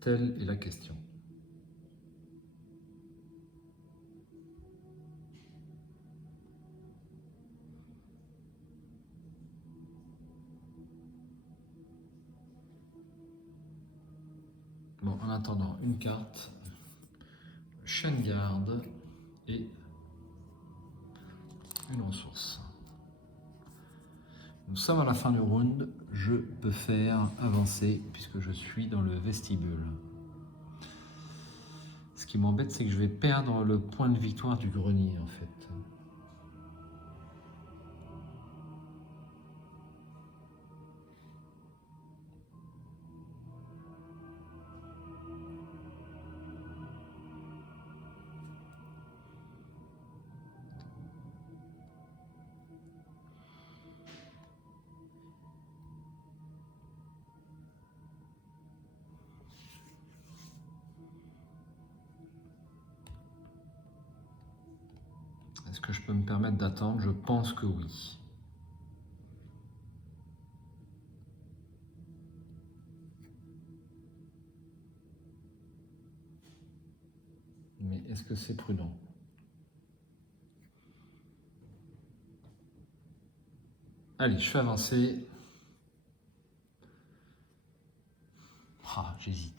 Telle est la question. Bon, en attendant, une carte, chien de garde et une ressource. Nous sommes à la fin du round, je peux faire avancer puisque je suis dans le vestibule. Ce qui m'embête, c'est que je vais perdre le point de victoire du grenier en fait. Est-ce que je peux me permettre d'attendre? Je pense que oui. Mais est-ce que c'est prudent? Allez, je fais avancer. Ah, j'hésite.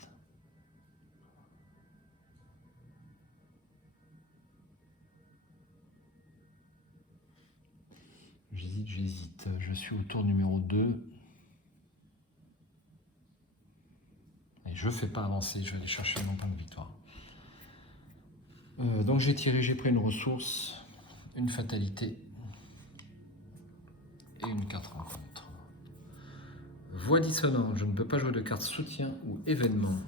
J'hésite. Je suis au tour numéro 2. Et je ne fais pas avancer, je vais aller chercher mon point de victoire. Donc j'ai tiré, j'ai pris une ressource, une fatalité et une carte rencontre. Voix dissonante, je ne peux pas jouer de carte soutien ou événement.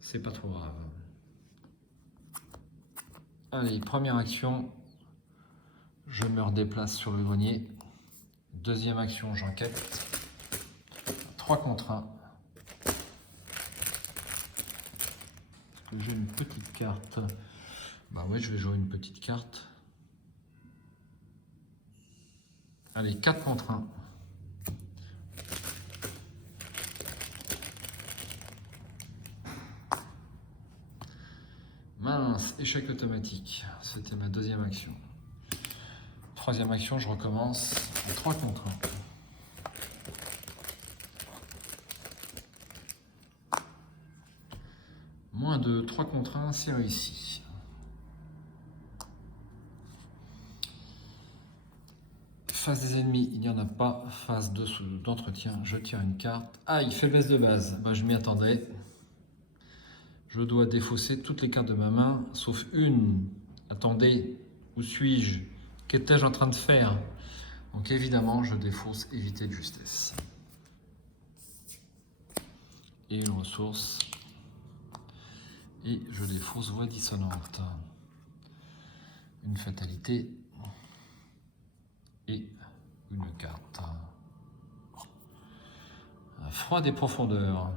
C'est pas trop grave. Allez, première action, je me redéplace sur le grenier. Deuxième action, j'enquête. 3 contre 1. Est-ce que j'ai une petite carte? Bah ouais, je vais jouer une petite carte. Allez, 4 contre 1. Mince, échec automatique. C'était ma deuxième action. Troisième action, je recommence à 3 contre 1. -2, 3 contre 1, c'est réussi. Phase des ennemis, il n'y en a pas. Phase d'entretien, je tire une carte. Aïe, faiblesse de base. Bah, je m'y attendais. Je dois défausser toutes les cartes de ma main, sauf une. Attendez, où suis-je? Qu'étais-je en train de faire? Donc évidemment, je défausse éviter de justesse. Et une ressource. Et je défausse voix dissonante. Une fatalité. Et une carte. Froid des profondeurs.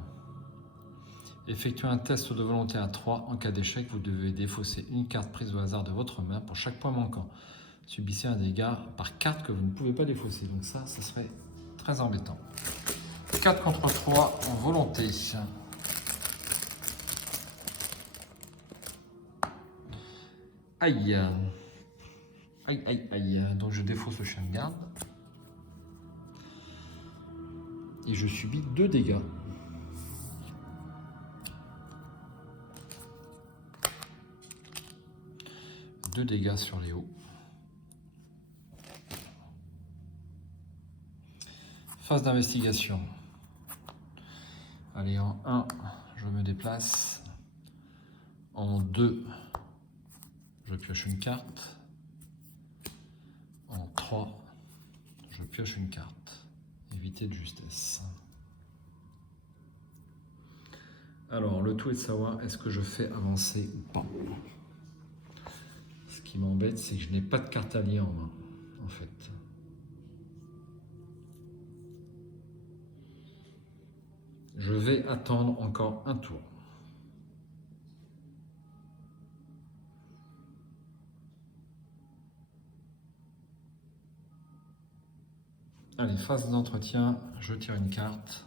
Effectuez un test de volonté à 3. En cas d'échec, vous devez défausser une carte prise au hasard de votre main pour chaque point manquant. Subissez un dégât par carte que vous ne pouvez pas défausser. Donc ça serait très embêtant. 4 contre 3 en volonté. Aïe. Aïe, aïe, aïe. Donc je défausse le chien de garde. Et je subis 2 dégâts. Deux dégâts sur les hauts. Phase d'investigation. Allez, en 1, je me déplace. En 2, je pioche une carte. En 3, je pioche une carte. Éviter de justesse. Alors, le tout est de savoir est-ce que je fais avancer ou pas. Ce qui m'embête, c'est que je n'ai pas de carte alliée en main, en fait. Je vais attendre encore un tour. Allez, phase d'entretien, je tire une carte.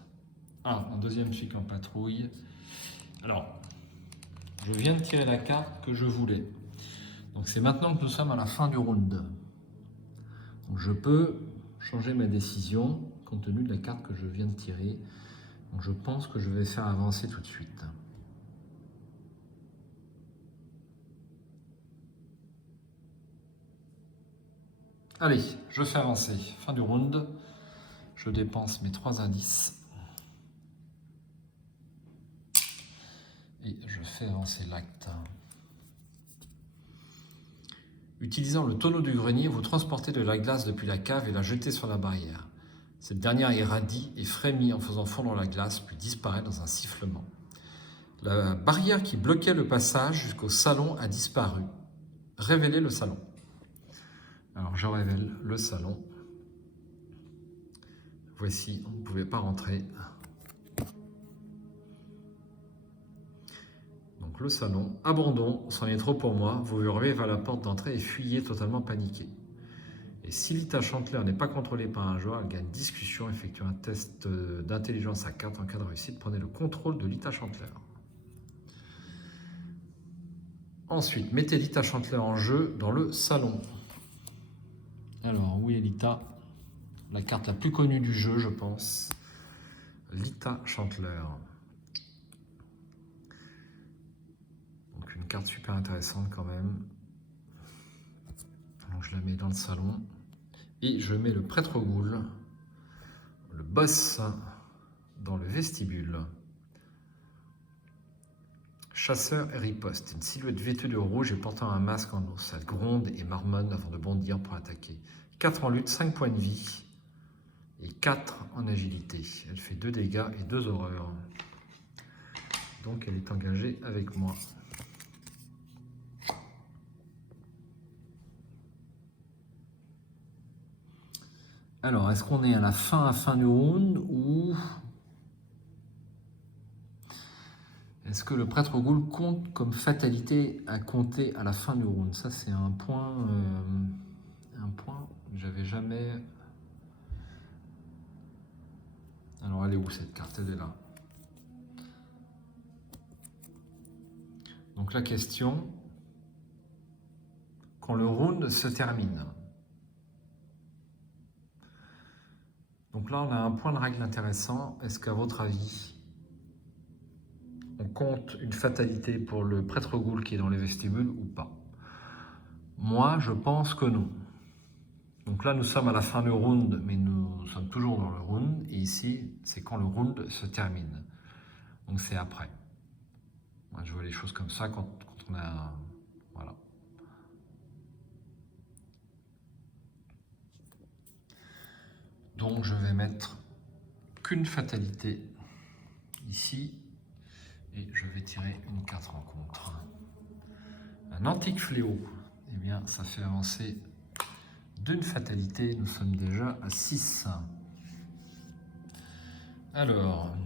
Ah, en deuxième cycle en patrouille. Alors, je viens de tirer la carte que je voulais. Donc c'est maintenant que nous sommes à la fin du round. Donc je peux changer ma décision compte tenu de la carte que je viens de tirer. Donc je pense que je vais faire avancer tout de suite. Allez, je fais avancer. Fin du round. Je dépense mes 3 indices. Et je fais avancer l'acte. Utilisant le tonneau du grenier, vous transportez de la glace depuis la cave et la jetez sur la barrière. Cette dernière irradie et frémit en faisant fondre la glace, puis disparaît dans un sifflement. La barrière qui bloquait le passage jusqu'au salon a disparu. Révélez le salon. Alors je révèle le salon. Voici, on ne pouvait pas rentrer. Donc le salon, abandon, c'en est trop pour moi, vous hurlez vers la porte d'entrée et fuyez totalement paniqué. Et si Lita Chandler n'est pas contrôlée par un joueur, elle gagne discussion, effectue un test d'intelligence à 4. En cas de réussite, prenez le contrôle de Lita Chandler. Ensuite, mettez Lita Chandler en jeu dans le salon. Alors, où est Lita? La carte la plus connue du jeu, je pense. Lita Chandler. Donc une carte super intéressante quand même. Donc je la mets dans le salon. Et je mets le prêtre ghoul, le boss, dans le vestibule. Chasseur et riposte. Une silhouette vêtue de rouge et portant un masque en os. Elle gronde et marmonne avant de bondir pour attaquer. 4 en lutte, 5 points de vie. Et 4 en agilité. Elle fait 2 dégâts et 2 horreurs. Donc elle est engagée avec moi. Alors, est-ce qu'on est à la fin du round ou est-ce que le prêtre ghoul compte comme fatalité à compter à la fin du round? Ça, c'est un point que j'avais jamais... Alors, elle est où cette carte? Elle est là. Donc la question, quand le round se termine. Donc là, on a un point de règle intéressant. Est-ce qu'à votre avis, on compte une fatalité pour le prêtre ghoul qui est dans les vestibules ou pas? Moi, je pense que non. Donc là, nous sommes à la fin du round, mais nous sommes toujours dans le round. Et ici, c'est quand le round se termine. Donc c'est après. Moi, je vois les choses comme ça quand on a... Voilà. Donc je vais mettre qu'une fatalité ici. Et je vais tirer une carte rencontre. Un antique fléau. Eh bien, ça fait avancer d'une fatalité. Nous sommes déjà à 6. Alors...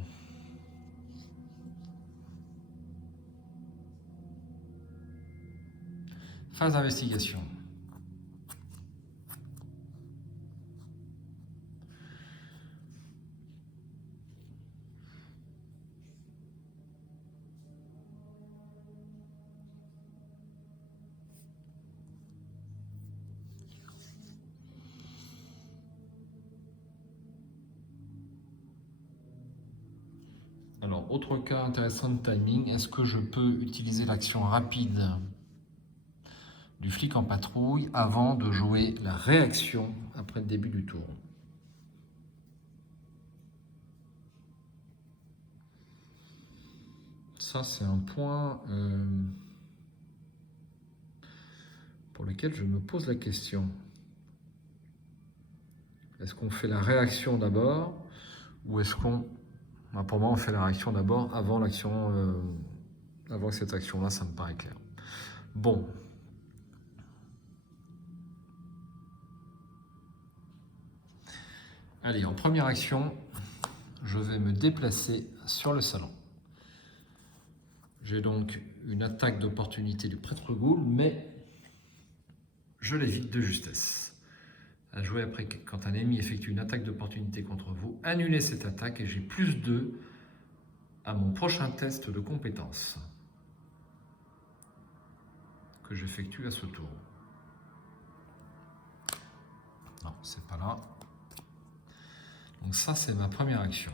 Phase d'investigation. Alors, autre cas intéressant de timing, est-ce que je peux utiliser l'action rapide du flic en patrouille avant de jouer la réaction après le début du tour? Ça, c'est un point pour lequel je me pose la question. Est-ce qu'on fait la réaction d'abord ou est-ce qu'on... Pour moi, on fait la réaction d'abord avant l'action, avant cette action-là, ça me paraît clair. Bon. Allez, en première action, je vais me déplacer sur le salon. J'ai donc une attaque d'opportunité du prêtre Ghoul, mais je l'évite de justesse. À jouer après, quand un ennemi effectue une attaque d'opportunité contre vous, annulez cette attaque et j'ai +2 à mon prochain test de compétence que j'effectue à ce tour. Non, c'est pas là. Donc ça, c'est ma première action.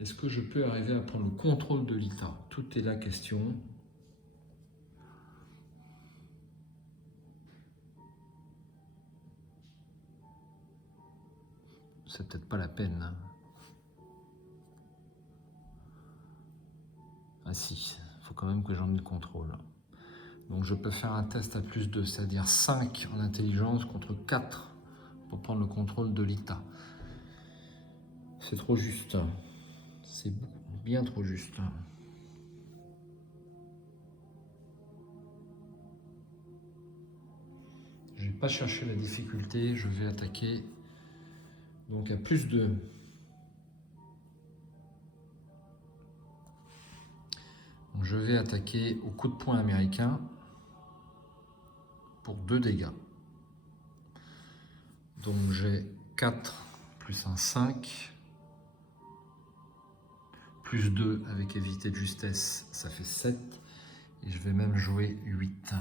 Est-ce que je peux arriver à prendre le contrôle de l'ITA? Tout est la question. C'est peut-être pas la peine. Hein. Ah si, il faut quand même que j'en ai le contrôle. Donc je peux faire un test à +2, c'est-à-dire 5 en intelligence contre 4 pour prendre le contrôle de l'ITA. C'est trop juste. C'est bien trop juste. Je ne vais pas chercher la difficulté, je vais attaquer donc à +2. Donc je vais attaquer au coup de poing américain pour 2 dégâts. Donc j'ai 4 plus un 5, +2 avec évité de justesse, ça fait 7. Et je vais même jouer 8.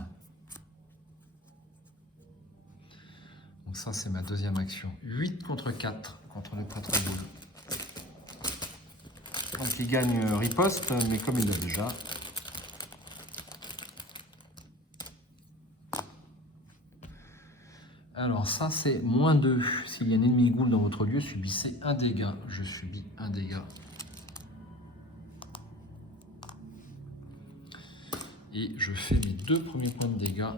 Donc ça, c'est ma deuxième action. 8 contre 4 contre le prêtre Ghoul. Donc il gagne riposte, mais comme il l'a déjà. Alors ça, c'est -2. S'il y a un ennemi Ghoul dans votre lieu, subissez un dégât. Je subis un dégât. Et je fais mes 2 premiers points de dégâts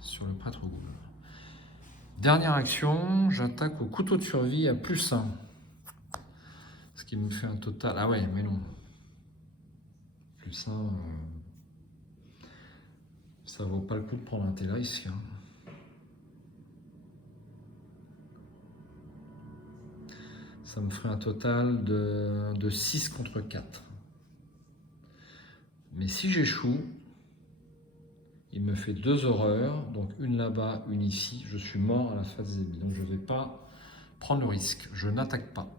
sur le prêtre Ghoul. Dernière action, j'attaque au couteau de survie à +1. Ce qui me fait un total... Ah ouais, mais non. +1, ça vaut pas le coup de prendre un tel risque. Hein. Ça me ferait un total de 6 contre 4. Mais si j'échoue, il me fait 2 horreurs, donc une là-bas, une ici. Je suis mort à la face des ennemis, donc je ne vais pas prendre le risque. Je n'attaque pas.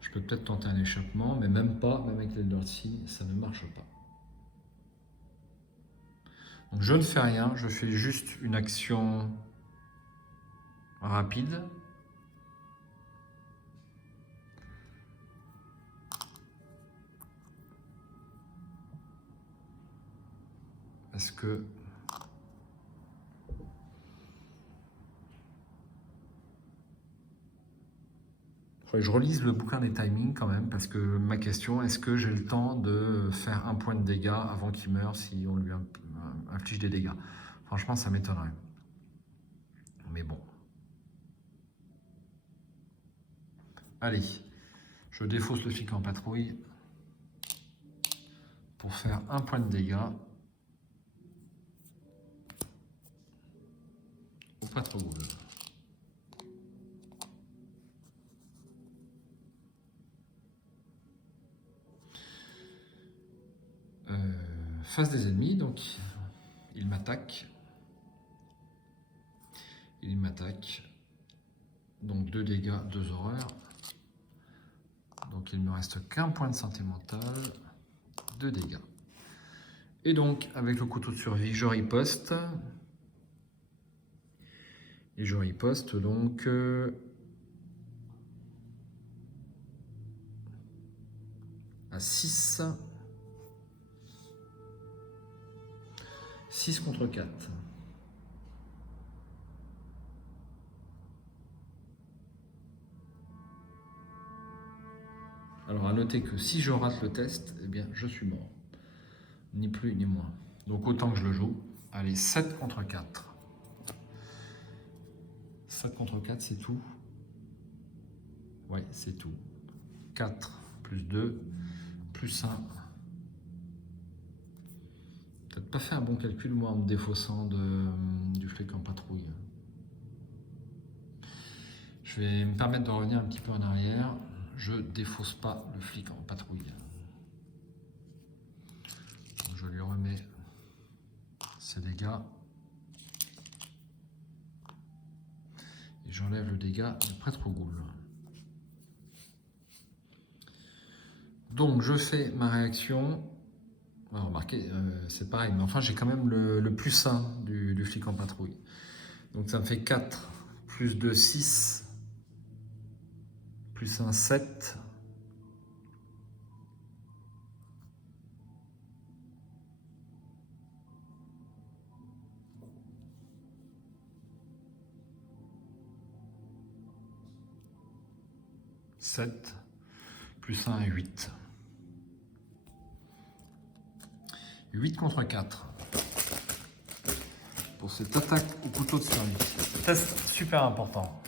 Je peux peut-être tenter un échappement, mais même pas, même avec l'Elder Seal, ça ne marche pas. Donc je ne fais rien, je fais juste une action rapide. Parce que je relise le bouquin des timings quand même, parce que ma question, est-ce que j'ai le temps de faire un point de dégâts avant qu'il meure si on lui inflige des dégâts? Franchement, ça m'étonnerait. Mais bon. Allez, je défausse le flic en patrouille pour faire un point de dégâts au prêtre Ghoul. Face des ennemis, donc il m'attaque. Il m'attaque. Donc 2 dégâts, 2 horreurs. Donc il ne me reste qu'un point de santé mentale, 2 dégâts. Et donc, avec le couteau de survie, je riposte. Et je riposte donc à 6. 6 contre 4. Alors à noter que si je rate le test, eh bien je suis mort. Ni plus ni moins. Donc autant que je le joue. Allez, 7 contre 4. 7 contre 4, c'est tout. Ouais, c'est tout. 4 plus 2 plus 1. Peut-être pas fait un bon calcul, moi, en me défaussant du flic en patrouille. Je vais me permettre de revenir un petit peu en arrière. Je défausse pas le flic en patrouille. Donc je lui remets ses dégâts. Et j'enlève le dégât du prêtre au goule. Donc je fais ma réaction. Alors, remarquez, c'est pareil, mais enfin j'ai quand même le plus 1 du flic en patrouille. Donc ça me fait 4, plus 2, 6, plus 1, 7. Plus 1, 8. 8 contre 4. Pour cette attaque au couteau de service. Test super important.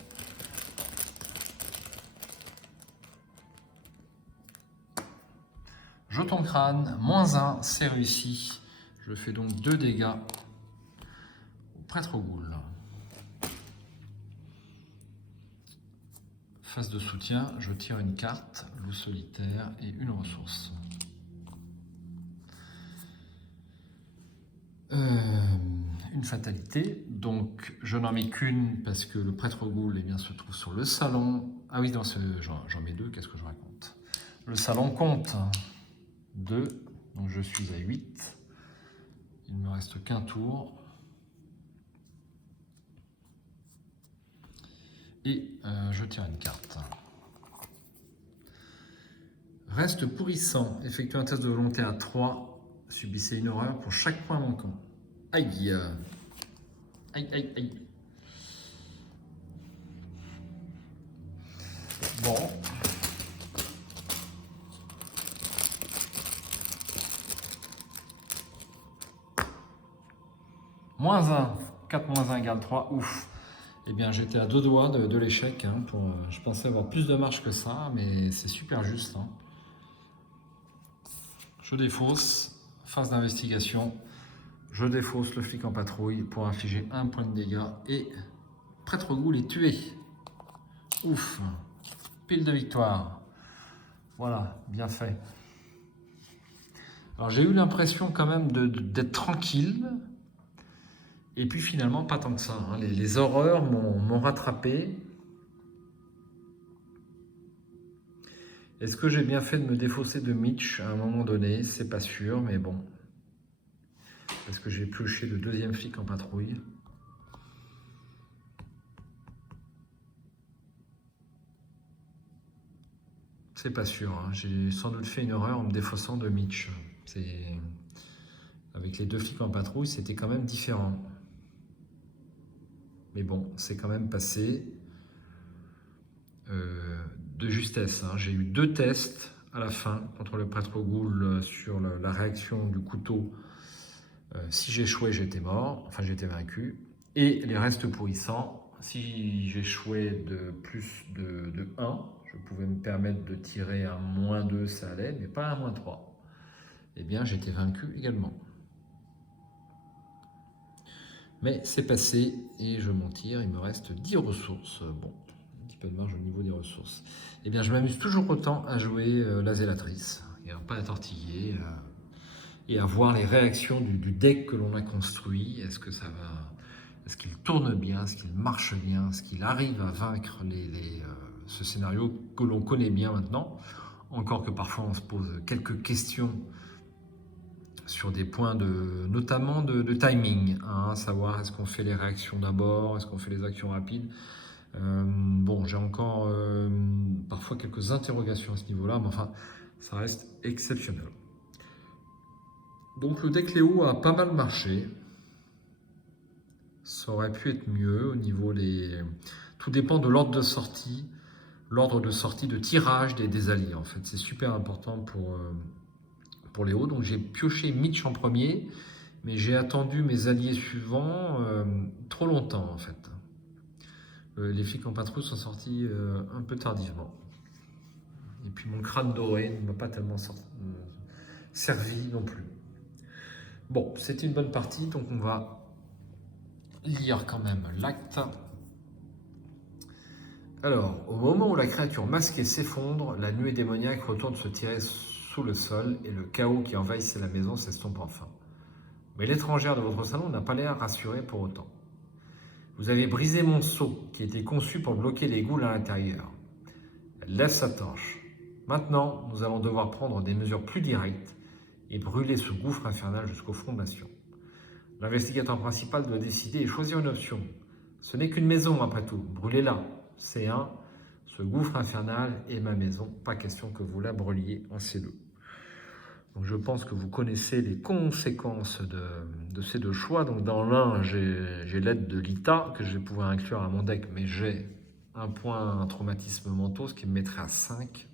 Jeton crâne, moins 1, c'est réussi. Je fais donc 2 dégâts au prêtre au goule. Phase de soutien, je tire une carte, loup solitaire et une ressource. Une fatalité, donc je n'en mets qu'une parce que le prêtre goule eh bien, se trouve sur le salon. Ah oui, j'en mets 2, qu'est-ce que je raconte? Le salon compte 2, donc je suis à 8. Il ne me reste qu'un tour. Et je tire une carte. Reste pourrissant. Effectuez un test de volonté à 3. Subissez une horreur pour chaque point manquant. Aïe. Aïe, aïe, aïe. Bon. Moins 1. 4 moins 1 égale 3. Ouf. Eh bien, j'étais à 2 doigts de l'échec. Hein, je pensais avoir plus de marge que ça, mais c'est super juste. Hein. Je défausse. Phase d'investigation. Je défausse le flic en patrouille pour infliger 1 point de dégâts. Et prêtre goule est tué. Ouf. Pile de victoire. Voilà, bien fait. Alors j'ai eu l'impression quand même d'être tranquille. Et puis finalement, pas tant que ça. Hein. Les horreurs m'ont rattrapé. Est-ce que j'ai bien fait de me défausser de Mitch à un moment donné? C'est pas sûr, mais bon. Parce que j'ai pioché le deuxième flic en patrouille. C'est pas sûr. Hein. J'ai sans doute fait une erreur en me défaussant de Mitch. Avec les 2 flics en patrouille, c'était quand même différent. Mais bon, c'est quand même passé de justesse. Hein. J'ai eu 2 tests à la fin contre le prêtre goule sur la réaction du couteau. Si j'échouais, j'étais mort, enfin j'étais vaincu. Et les restes pourrissants, si j'échouais de plus de 1, je pouvais me permettre de tirer un moins 2, ça allait, mais pas un moins 3. Eh bien, j'étais vaincu également. Mais c'est passé et je m'en tire, il me reste 10 ressources. Bon, un petit peu de marge au niveau des ressources. Eh bien, je m'amuse toujours autant à jouer la zélatrice, et à ne pas la tortiller, et à voir les réactions du deck que l'on a construit. Est-ce que ça va, est-ce qu'il tourne bien, est-ce qu'il marche bien, est-ce qu'il arrive à vaincre ce scénario que l'on connaît bien maintenant, encore que parfois on se pose quelques questions sur des points notamment de timing, hein, savoir est-ce qu'on fait les réactions d'abord, est-ce qu'on fait les actions rapides. Bon, j'ai encore parfois quelques interrogations à ce niveau-là, mais enfin, ça reste exceptionnel. Donc le deck Léo a pas mal marché. Ça aurait pu être mieux au niveau des... Tout dépend de l'ordre de sortie, de tirage des alliés en fait. C'est super important pour Léo. Donc j'ai pioché Mitch en premier, mais j'ai attendu mes alliés suivants trop longtemps en fait. Les flics en patrouille sont sortis un peu tardivement. Et puis mon crâne doré ne m'a pas tellement servi non plus. Bon, c'était une bonne partie, donc on va lire quand même l'acte. Alors, au moment où la créature masquée s'effondre, la nuée démoniaque retourne se tirer sous le sol et le chaos qui envahissait la maison s'estompe enfin. Mais l'étrangère de votre salon n'a pas l'air rassurée pour autant. Vous avez brisé mon sceau qui était conçu pour bloquer les ghouls à l'intérieur. Elle lève sa torche. Maintenant, nous allons devoir prendre des mesures plus directes et brûler ce gouffre infernal jusqu'aux fondations. L'investigateur principal doit décider et choisir une option. Ce n'est qu'une maison après tout, brûlez-la. C1, ce gouffre infernal est ma maison, pas question que vous la brûliez en C2. Donc je pense que vous connaissez les conséquences de ces deux choix. Donc dans l'un, j'ai l'aide de Lita que je vais pouvoir inclure à mon deck, mais j'ai un point traumatisme mentaux, ce qui me mettrait à 5.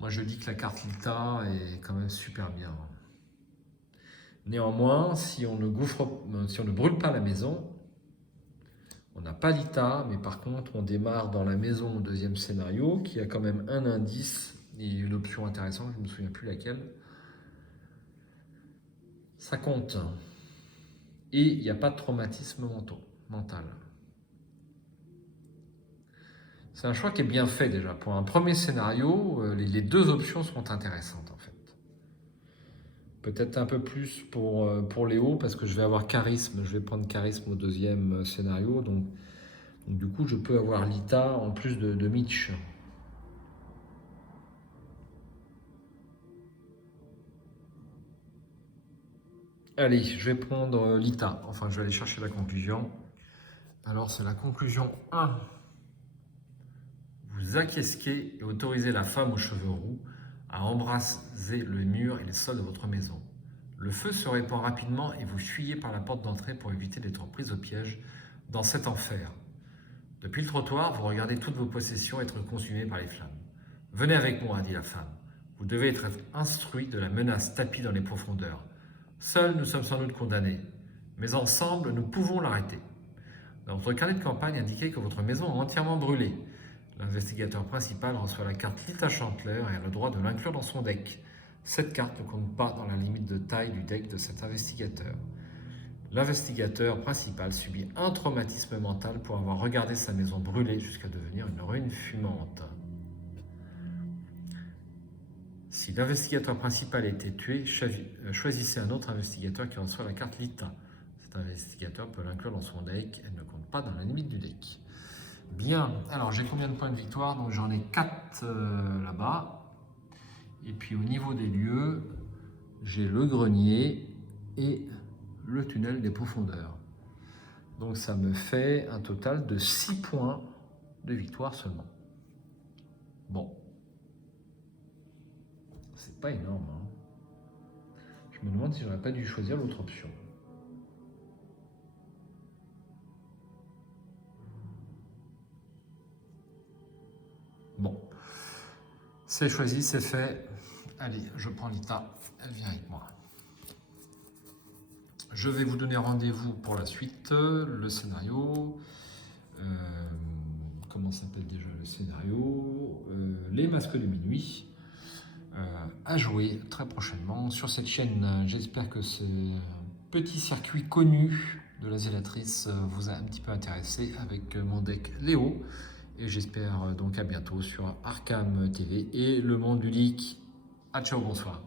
Moi je dis que la carte Lita est quand même super bien. Néanmoins, si on ne brûle pas la maison, on n'a pas Lita, mais par contre on démarre dans la maison au deuxième scénario, qui a quand même un indice et une option intéressante, je ne me souviens plus laquelle. Ça compte. Et il n'y a pas de traumatisme mental. C'est un choix qui est bien fait déjà. Pour un premier scénario, les deux options sont intéressantes en fait. Peut-être un peu plus pour Léo, parce que je vais avoir charisme. Je vais prendre charisme au deuxième scénario. Donc du coup, je peux avoir Lita en plus de Mitch. Allez, je vais prendre Lita. Enfin, je vais aller chercher la conclusion. Alors, c'est la conclusion 1. Vous acquiesquez et autorisez la femme aux cheveux roux à embraser le mur et les sols de votre maison. Le feu se répand rapidement et vous fuyez par la porte d'entrée pour éviter d'être prise au piège dans cet enfer. Depuis le trottoir, vous regardez toutes vos possessions être consumées par les flammes. « Venez avec moi, dit la femme. Vous devez être instruit de la menace tapie dans les profondeurs. Seuls, nous sommes sans doute condamnés, mais ensemble, nous pouvons l'arrêter. » Dans votre carnet de campagne, indiquez que votre maison a entièrement brûlé. L'investigateur principal reçoit la carte Lita Chantler et a le droit de l'inclure dans son deck. Cette carte ne compte pas dans la limite de taille du deck de cet investigateur. L'investigateur principal subit un traumatisme mental pour avoir regardé sa maison brûler jusqu'à devenir une ruine fumante. Si l'investigateur principal a été tué, choisissez un autre investigateur qui reçoit la carte Lita. Cet investigateur peut l'inclure dans son deck, elle ne compte pas dans la limite du deck. Bien, alors j'ai combien de points de victoire? Donc j'en ai 4 là-bas. Et puis au niveau des lieux, j'ai le grenier et le tunnel des profondeurs. Donc ça me fait un total de 6 points de victoire seulement. Bon. C'est pas énorme. Hein. Je me demande si j'aurais pas dû choisir l'autre option. Bon. C'est choisi, c'est fait. Allez, je prends Lita. Elle vient avec moi. Je vais vous donner rendez-vous pour la suite, le scénario. Comment s'appelle déjà le scénario? Les masques de minuit. À jouer très prochainement sur cette chaîne. J'espère que ce petit circuit connu de la zélatrice vous a un petit peu intéressé avec mon deck Léo. Et j'espère donc à bientôt sur Arkham TV et le monde du leak. À ciao, bonsoir.